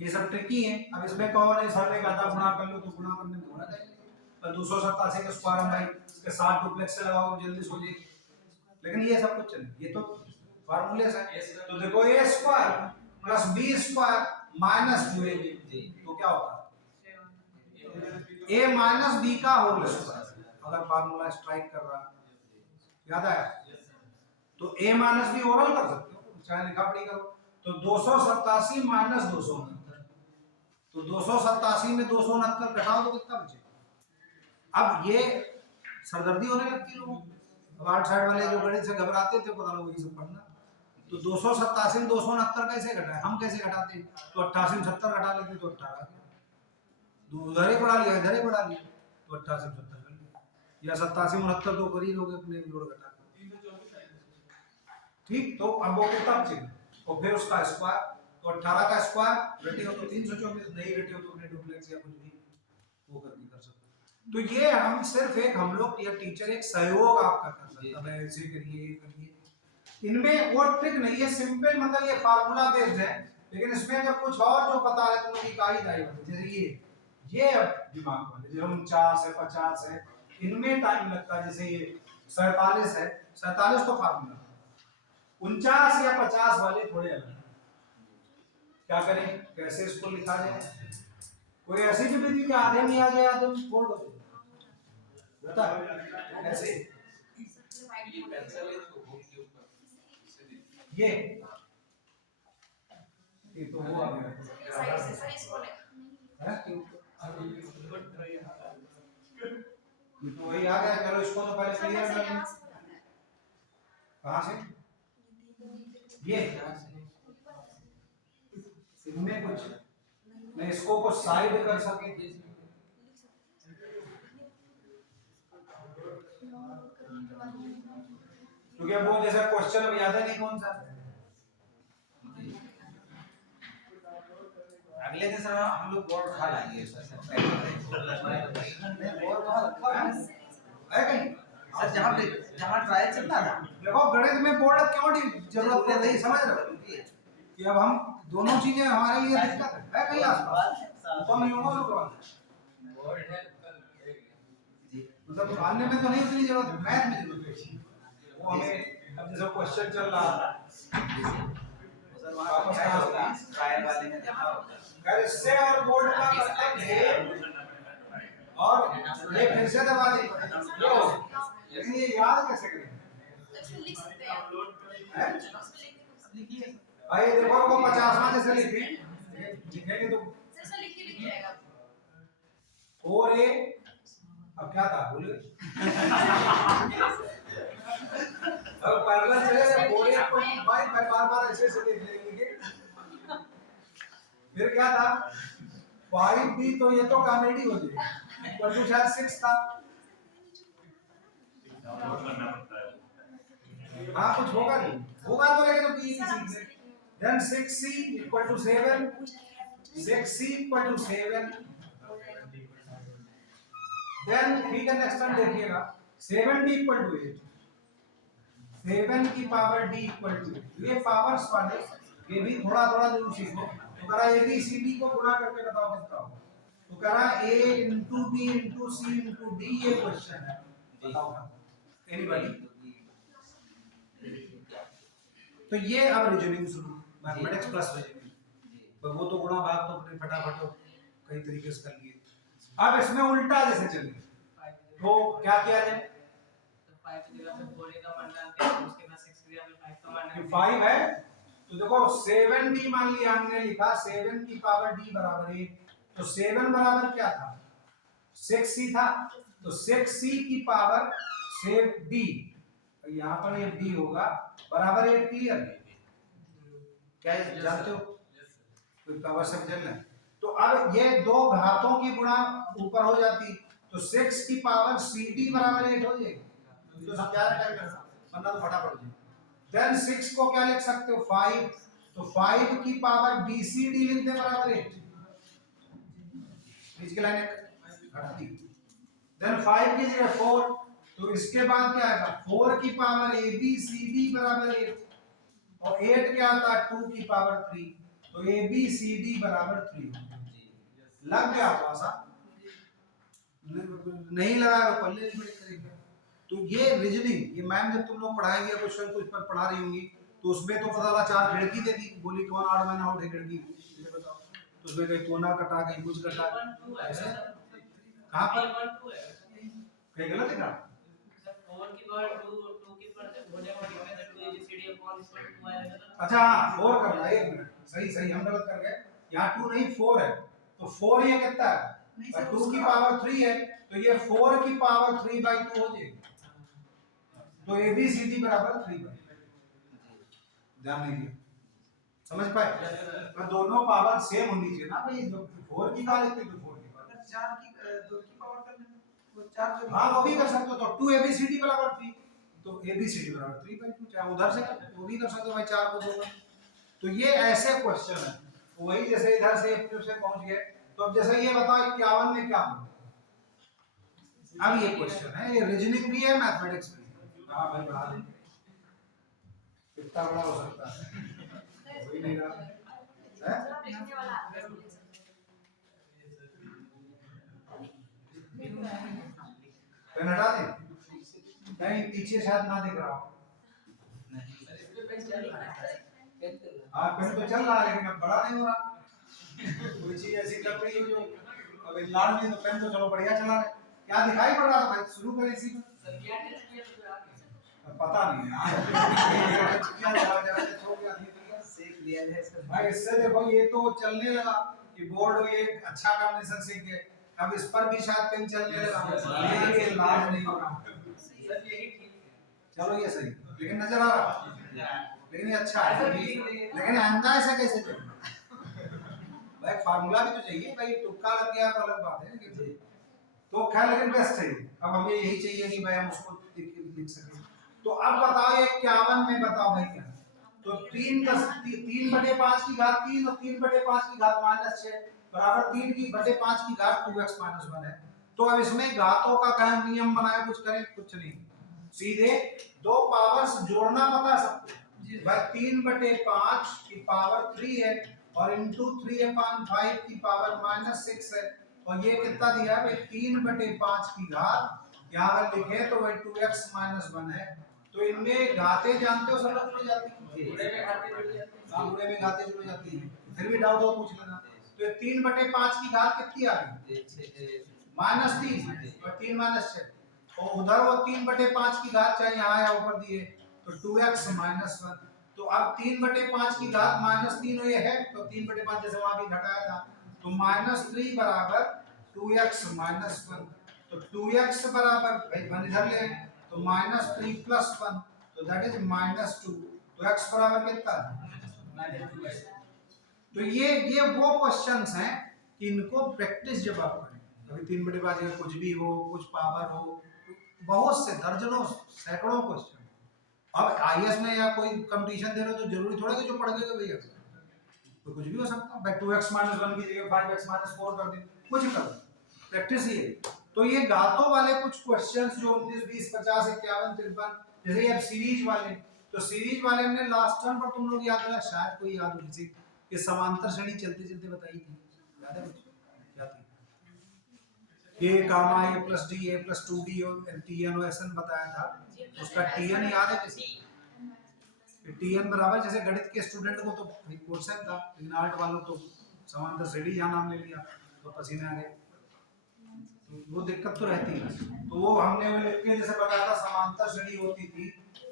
ये सब ट्रिकी है अब इसमें कौन है सर ने कहा गुणा कर लो तो गुणा करने में होना चाहिए तो 287 का स्क्वायर हम भाई इसके 7 डुप्लेक्स से लगाओ जल्दी सो जाए लेकिन ये सब कुछ चले ये तो फार्मूले से तो देखो a square plus b square minus 2ab तो क्या होता है a माइनस b का होल स्क्वायर अगर फार्मूला स्ट्राइक कर रहा याद आया तो a माइनस भी ओवरऑल कर सकते हो, चाहे लिखा पढ़ी करो। तो 287 माइनस 269, तो 287 में 269 घटाओ तो कितना बचेगा। अब ये सरदर्दी होने लगती है लोगों को। अब आर्ट साइड वाले जो गणित से घबराते थे, पता लोग ये सब पढ़ना। तो 287 में 269 कैसे घटाए, हम कैसे घटाते, तो 88 में 70 घटा लेते तो 18, उधर ही बढ़ा लिया इधर ही बढ़ा लिया, तो 88 में 70 कर लिया, या 87 में 69 तो कर ही लोगे अपने जोड़ घटा के। ठीक, तो अब वो कितना बचेगा, और फिर उसका स्क्वायर, तो 18 का स्क्वायर रटे हो तो 324, नहीं रटे हो तो अपने डुप्लेक्स या कुछ भी वो करके कर सकते। तो ये हम सिर्फ एक, हम लोग या टीचर एक सहयोग आपका कर सकता है, ऐसे करिए करिए। इनमें वो ट्रिक नहीं है, सिंपल मतलब ये फार्मूला बेस्ड है, लेकिन इसमें अगर कुछ और जो पता है तो उनकी इकाई दाई होती है। जैसे ये अब दिमाग वाले जैसे 49 है 50 है, इनमें टाइम लगता है। जैसे ये 47 है, 47 तो फार्मूला, 49 या 50 वाले थोड़े अलग। क्या करें, कैसे इसको लिखा जाए, कोई ऐसी भी विधि कि आधे में आ जाए आधे में फोल्ड हो जाए, होता है ऐसे। ये तो वो आ गया तो वही आ गया। चलो इसको तो पहले क्लियर कर लें। कहां से, ये इनमें कुछ मैं इसको को साइड कर सके, क्योंकि वो जैसा क्वेश्चन अब याद है नहीं कौन सा। अगले दिन सर हम लोग बोर्ड उठा लाएंगे सर कहीं सर जहाँ ट्रायल चलता था। देखो गणित में बोर्ड क्यों जरूरत है, नहीं समझ रहे हो कि अब हम दोनों चीजें हमारे लिए दिक्कत है कहीं आसपास तो नहीं होगा मतलब मानने में तो नहीं उतनी जरूरत है, मैथ में जरूरत है वो हमें। अब जैसे क्वेश्चन चल रहा था वापस ट्रायल वाले में देखा होगा। अगर इससे और बोर्ड का मतलब है और ये फिर से दबा दे, लेकिन ये याद कैसे करें, भाई देखो वो 50वां जैसे लिखेंगे तो 4a, अब क्या था बोले अब पैरेलल चले 4a को 5 बार ऐसे से लिख लेंगे। फिर क्या था 5b, तो ये तो कॉमेडी हो गई, इक्वल टू शायद 6 था। हाँ कुछ होगा नहीं, होगा तो लेकिन तो इजी चीज है। Then 6c equal to 7, 6c equal to 7। Then ठीक है, नेक्स्ट वन देखिएगा 7d इक्वल टू 8, 7 की पावर d इक्वल टू, ये पावर्स वाले ये भी थोड़ा थोड़ा जरूर सीखो। तो करा a b c d को गुणा करके बताओ कितना होगा, तो करा a into b into c into d, ये क्वेश्चन है, बताओ एनीबॉडी। तो ये अब रीजनिंग शुरू, मैथमेटिक्स प्लस रीजनिंग, पर वो तो गुणा भाग तो अपने फटाफट कई तरीके से कर लिए। अब इसमें उल्टा जैसे चलिए तो क्या किया जाए, 5 है तो देखो 7d मान लिया हमने लिखा, 7 की पावर d बराबर 1, तो 7 बराबर क्या था 6c था, तो 6c की पावर 7d, यहाँ पर ये d होगा बराबर 8। क्लियर, क्या जानते हो कोई पावर से चलना है। तो अब ये दो घातों की गुणा ऊपर हो जाती, तो 6 की पावर cd बराबर 8 हो जाएगी, तो समझा रहा टाइम वरना तो फटाफट हो जाएगी। देन 6 को क्या लिख सकते हो 5, तो 5 की पावर bcd लिख दे बराबर 8, बीच की लाइन हटा दी। देन 5 की जगह 4, तो इसके बाद क्या आएगा 4 की पावर abcd बराबर 8, और 8 क्या आता है 2 की पावर 3, तो abcd बराबर 3। लग गया आपका, नहीं लगा तो पल्ले में करेंगे। तो ये रीजनिंग, ये मैम जब तुम लोग पढ़ाएंगे क्वेश्चन कुछ पर पढ़ा रही होंगी तो उसमें तो पता लगा 4 खिड़की दे दी, बोली कौन 8 महीना उठे खिड़की, ये बताओ, तो उसमें कहीं कोना कटा कहीं कुछ कटा, ऐसे कहां पर कहीं गलत है क्या, 4 की पावर 2 की पावर होने वाली है, अच्छा हाँ 4 करना है, 1 मिनट, सही सही हम गलत कर गए, यहाँ 2 नहीं 4 है, तो 4 ये कितना है, 2 की पावर 3 है, तो ये 4 की पावर 3/2 हो जाएगी, तो ABCD बराबर 3/2, ध्यान नहीं दिया, समझ पाए, तो दोनों पावर सेम होनी चाहिए ना भाई, जो 4 की पावर है तो 4 की पावर, 4 की 2 की पावर कर लेना, वो 4 जो हाँ वो भी कर सकते हो, तो 2 ABCD बराबर 3, तो ABCD बराबर 3/2, चाहे उधर से वो भी कर सकते हो भाई, 4 को 2 में, तो ये ऐसे क्वेश्चन है, वही जैसे इधर से से पहुंच गए, तो अब जैसे ये बताओ 51 में क्या बनता, अब ये क्वेश्चन है, ये रीजनिंग भी है मैथमेटिक्स भी है, हाँ भाई बढ़ा दे, कितना बड़ा हो सकता है, वही नहीं रहा है, जरा लिखने वाला आता है। पेन हटा दे, नहीं पीछे शायद ना दिख रहा हो, हाँ पेन तो चल रहा है लेकिन अब बड़ा नहीं हो रहा, कोई चीज ऐसी कर रही है जो अब लाल में, तो पेन तो चलो बढ़िया चला रहे, क्या दिखाई पड़ रहा था भाई, शुरू करें इसी में, पता नहीं है क्या जरा छोड़ दिया सीख लिया है सर। भाई, इससे देखो ये तो चलने लगा कि बोर्ड ये अच्छा कॉम्बिनेशन सीख गए, अब इस पर भी शायद पेन चलने लगा, ये लाल नहीं हो रहा, चलो ये सही, लेकिन नजर आ रहा, लेकिन ये अच्छा है, लेकिन आंदा ऐसा कैसे चलना भाई, फार्मूला भी तो चाहिए भाई, तुक्का लग गया तो अलग बात है, लेकिन तो खैर लेकिन बेस्ट है, अब हमें यही चाहिए कि भाई हम उसको लिख सकें, तो अब बताओ ये 51 में बताओ भाई क्या, तो 3/5 की घात 3 और 3/5 की घात -6 बराबर 3/5 की घात 2x - 1 है, तो अब इसमें घातों का क्या नियम बनाए, कुछ करें, कुछ नहीं, सीधे दो पावर्स जोड़ना पता है सबको भाई, 3/5 की पावर 3 है और इनटू 3/5 की पावर -6 है, और ये कितना दिया है भाई 3/5 की घात, यहाँ अगर लिखे तो वही 2x - 1 है, तो इनमें घातें जानते हो सब लोग जुड़ जाती है, बुरे में घातें जुड़ जाती हैं, फिर भी डाउट हो पूछ लेना, तो ये 3/5 की घात कितनी आ गई -3 और 3 -6, और उधर वो 3/5 की घात चाहे यहाँ या ऊपर दिए तो 2x - 1, तो अब 3/5 की घात -3 ये है, तो 3/5 जैसे वहां भी घटाया था, तो -3 बराबर 2x - 1, तो 2x बराबर भाई 1 इधर ले, तो -3 + 1, तो दैट इज -2, तो x बराबर कितना है, तो ये वो क्वेश्चंस हैं कि इनको प्रैक्टिस जब आप करें, कभी 3/5 में कुछ भी हो, कुछ पावर हो, बहुत से दर्जनों सैकड़ों क्वेश्चन, अब आईएएस में या कोई कंपटीशन दे रहे हो तो जरूरी थोड़ा कि जो पढ़ गए भैया, तो कुछ भी हो सकता है भाई, 2x - 1 की जगह 5x - 4 कर दे, कुछ कर दे, प्रैक्टिस ही है, तो ये घातों वाले कुछ क्वेश्चंस जो 29 20 50 51 53, जैसे अब सीरीज वाले, तो सीरीज वाले हमने लास्ट टर्म पर तुम लोग याद है, शायद कोई याद हो किसी कि समांतर श्रेणी चलते चलते बताई थी, याद है कुछ क्या थी, a gamma a + d a + 2d और tn और sn बताया था, उसका tn याद है किसी, tn बराबर, जैसे गणित के स्टूडेंट को तो क्वेश्चन था, लेकिन आर्ट वालों तो समांतर श्रेणी यहाँ नाम ले लिया तो पसीने आ गए, तो वो दिक्कत तो रहती है, तो वो हमने वो लिख के जैसे बताया था, समांतर श्रेणी होती थी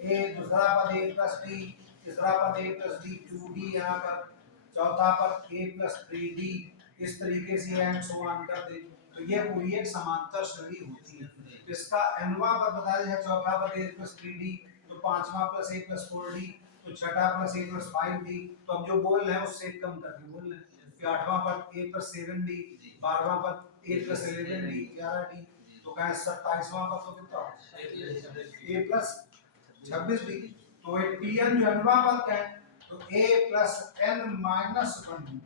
a दूसरा पद a + d, तीसरा पद a + d 2d, यहाँ पर चौथा पद a + 3d, इस तरीके से एंड सो ऑन कर दे, तो ये पूरी एक समांतर श्रेणी होती है, तो इसका nवां पद बताया जाए, चौथा पद a + 3d, तो पांचवा + a + 4d, तो छठा + a + 5d, तो अब जो बोल रहे हैं उससे कम करके बोल रहे हैं, फिर आठवां पद a + 7d, 12वां पद a + 11d 11d, तो कहें 27वां पद तो कितना a + 26d, तो ये tn जो nवां पद का है, तो a + n - 1,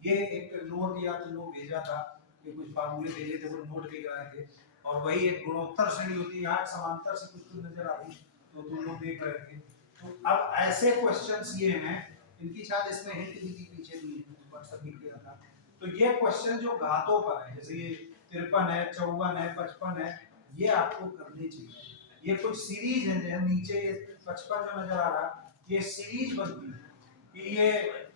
ये एक नोट या तो लोग भेजा था कि कुछ फार्मूले भेजे थे, वो नोट भी कराए थे, और वही एक गुणोत्तर श्रेणी होती है, यहाँ समांतर से कुछ नजर आ रही, तो तुम लोग देख रहे थे, तो अब ऐसे क्वेश्चंस ये हैं, इनकी शायद इसमें हिंट भी पीछे दी है, सबमिट किया था, तो ये क्वेश्चन जो घातों पर है, जैसे ये 53 है 54 है 55 है, ये आपको करने चाहिए, ये कुछ सीरीज है, नीचे 55 जो नजर आ रहा, ये सीरीज बनती है कि ये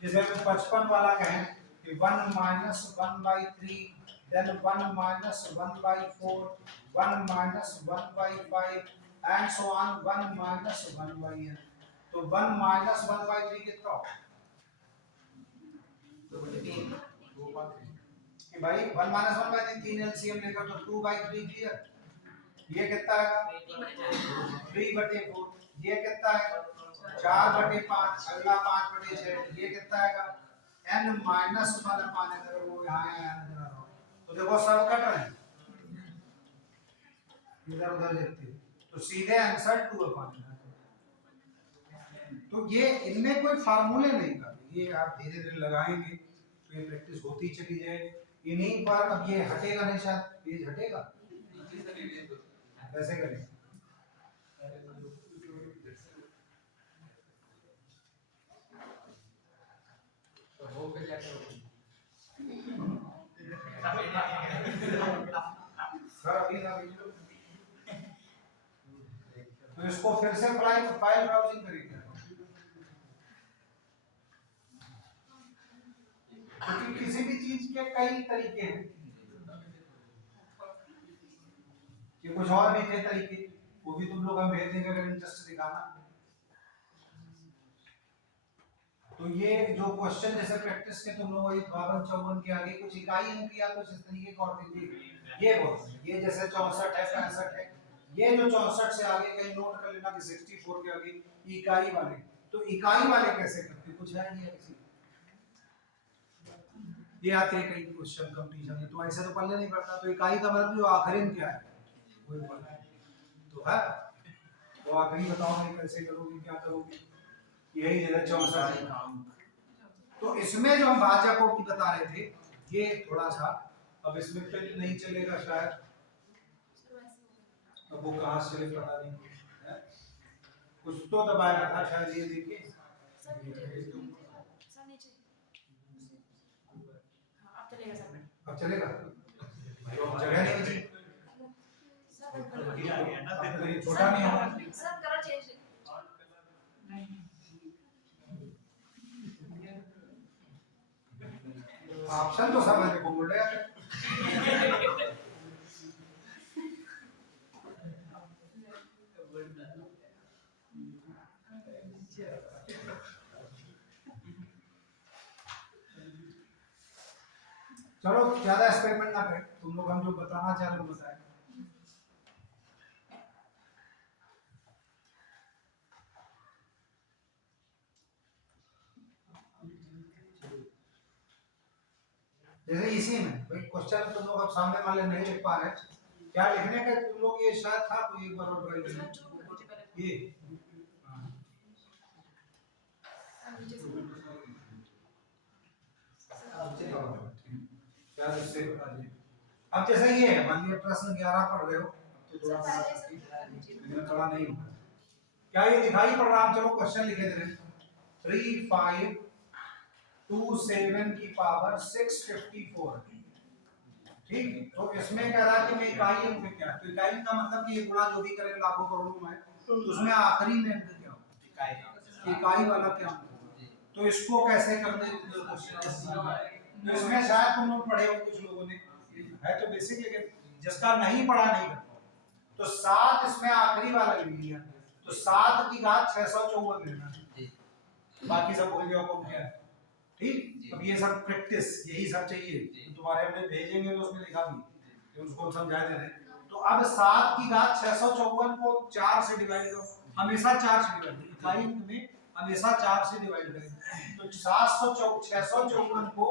जैसे 55 वाला कहें कि 1 - 1/3, then 1 - 1/4, 1 - 1/5 and so on, 1 - 1/n, तो 1 माइनस 1/3 कितना होगा? कि भाई 1 माइनस 1/3 3 एलसीएम लेकर तो 2/3 क्लियर। ये कितना आएगा? 3/4। ये कितना आएगा? 4/5। अगला 5/6। ये कितना आएगा? n माइनस 1 अपान n। अगर वो यहाँ नजर आ रहा हो तो देखो सब कट रहे हैं, इधर उधर देखते हैं, तो सीधे आंसर 2 अपान n। तो ये इनमें कोई फार्मूले नहीं कर, ये आप धीरे धीरे लगाएंगे तो ये प्रैक्टिस होती चली जाए। इन्हीं पर अब ये हटेगा नहीं, शायद पेज हटेगा, कैसे करें? सर अभी ना तो इसको फिर से फाइल ब्राउजिंग करेंगे, क्योंकि किसी भी चीज के कई तरीके हैं, कि कुछ और भी थे तरीके, वो भी तुम लोग हम भेज देंगे अगर इंटरेस्ट दिखाना। तो ये जो क्वेश्चन जैसे प्रैक्टिस के तुम लोग वही 52-54 के आगे कुछ इकाई अंक या कुछ इस तरीके का और ये बहुत, ये जैसे 64 है 65 है, ये जो 64 से आगे कहीं नोट कर लेना कि 64 के आगे इकाई वाले, तो इकाई वाले कैसे करते, कुछ है नहीं किसी, ये आते हैं कई क्वेश्चन कंपटीशन में, तो ऐसे तो पढ़ने नहीं पड़ता। तो इकाई का मतलब जो आखिरी में क्या है वही पढ़ना है, तो है तो आखिरी बताओ नहीं कैसे करोगे, क्या करोगे, यही जगह 64 है। तो इसमें जो हम भाजकों की बता रहे थे, ये थोड़ा सा अब इसमें तो नहीं चलेगा शायद, अब वो कहाँ से चले पता नहीं है? कुछ तो दबाया था शायद, ये देखिए अब चलेगा, तो अब जगह नहीं बची, छोटा नहीं होगा, ऑप्शन तो समझ को बोल रहे हैं। चलो ज्यादा एक्सपेरिमेंट ना करें, तुम लोग हम जो बताना चाह रहे हो बताएं। जैसे इसी में भाई क्वेश्चन तुम लोग अब सामने वाले नहीं लिख पा रहे, क्या लिखने का तुम लोग, ये शायद था कोई एक बार और ट्राई करें ये शायद इससे बता दीजिए। अब जैसे ये है, मान लीजिए प्रश्न 11 पढ़ रहे हो तो थोड़ा थोड़ा नहीं होगा, क्या ये दिखाई पड़ रहा है? चलो क्वेश्चन लिखे दे रहे 3527 की पावर 654, ठीक। तो इसमें कह रहा है कि मैं इकाई अंक में क्या, तो इकाई का मतलब कि ये गुणा जो भी करें लाखों करोड़ों में, तो उसमें आखिरी में अंक क्या होगा, इकाई वाला क्या होगा, तो इसको कैसे करते हैं क्वेश्चन। तो इसमें शायद तुम लोग पढ़े हो कुछ लोगों ने, है तो बेसिक, लेकिन जिसका नहीं पढ़ा नहीं करता, तो 7 इसमें आखिरी वाला ले लिया, तो 7 की घात 654 लेना, बाकी सब भूल जाओ कौन क्या है, ठीक। अब ये सब प्रैक्टिस यही सब चाहिए, तो तुम्हारे हमने भेजेंगे तो उसमें लिखा भी कि उसको समझा दे रहे। तो अब 7 की घात 654 को 4 से डिवाइड करो, हमेशा 4 से डिवाइड करो, इकाई में हमेशा 4 से डिवाइड करें, तो 654 को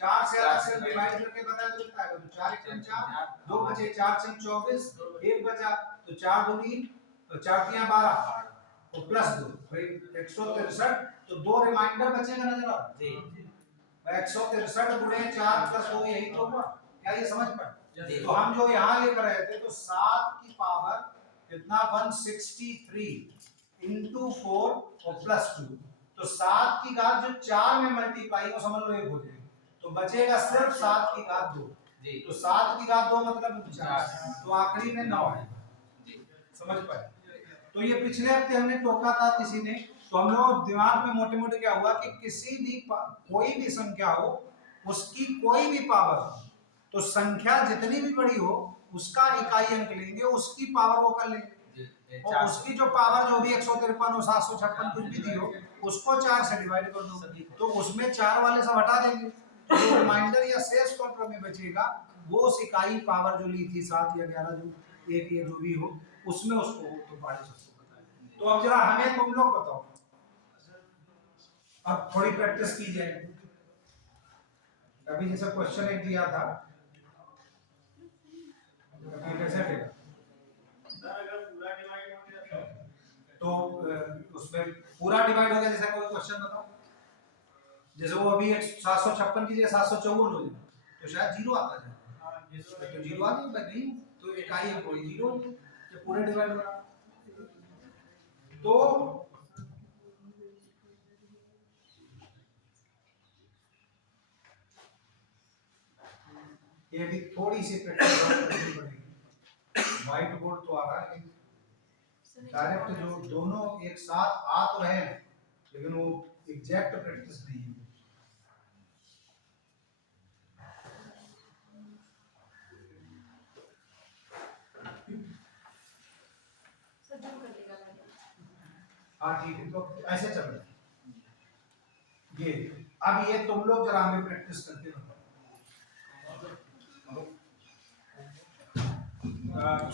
4 से अलग से डिवाइड करके बताया तो कितना आएगा, तो 4 × 4 2 बचे, 4 × 24 1 बचा, तो 4 × 2 तो 4 × 12 और प्लस 2 भाई 163, तो 2 रिमाइंडर बचेगा नजर आ रहा है, 163 गुणे 4 + 2 यही तो हुआ, क्या ये समझ पाए? तो हम जो यहाँ लेकर आए थे, तो 7 की पावर कितना 163 × 4 और +2, तो 7 की घात जो 4 में मल्टीप्लाई वो समझ लो 1 हो जाएगी, तो बचेगा सिर्फ 7 की घात 2, तो 7 की घात 2 मतलब 49, तो आखिरी में 9 है, समझ पाए? तो ये पिछले हफ्ते हमने टोका था किसी ने, तो हम लोग दिमाग में मोटे मोटे क्या हुआ कि किसी भी कोई भी संख्या हो, उसकी कोई भी पावर, तो संख्या जितनी भी बड़ी हो उसका इकाई अंक लेंगे, उसकी पावर वो कर लेंगे, ये और 4 उसकी जो पावर जो भी 153 और 756 कुछ भी दी हो उसको 4 से डिवाइड कर दो, तो उसमें 4 वाले सब हटा देंगे, तो जो रिमाइंडर या शेष पत्र में बचेगा वो उस इकाई पावर जो ली थी 7 या 11 जो एक या जो भी हो उसमें उसको तो बारिश उसको बताएं। तो अब जरा हमें तुम लोग बताओ, अब थोड़ी प्रैक्टिस की जाए। अभी जैसे क्वेश्चन एक दिया था ये कैसे थे, तो उसमें पूरा डिवाइड हो गया, जैसे कोई क्वेश्चन बताओ, जैसे वो अभी 756 की जगह 754 हो जाए तो शायद जीरो आता जाए, तो जीरो आ जाए नहीं तो इकाई है कोई जीरो हो जाए, ये पूरे डिवाइड हो रहा। तो ये भी थोड़ी सी प्रैक्टिस करनी पड़ेगी। व्हाइट बोर्ड तो आ रहा है डायरेक्ट जो दोनों एक साथ आ तो रहे हैं लेकिन वो एग्जैक्ट प्रैक्टिस नहीं है। हाँ ठीक है, तो ऐसे चल रहा है ये। अब ये तुम लोग जरा हमें प्रैक्टिस करके बताओ।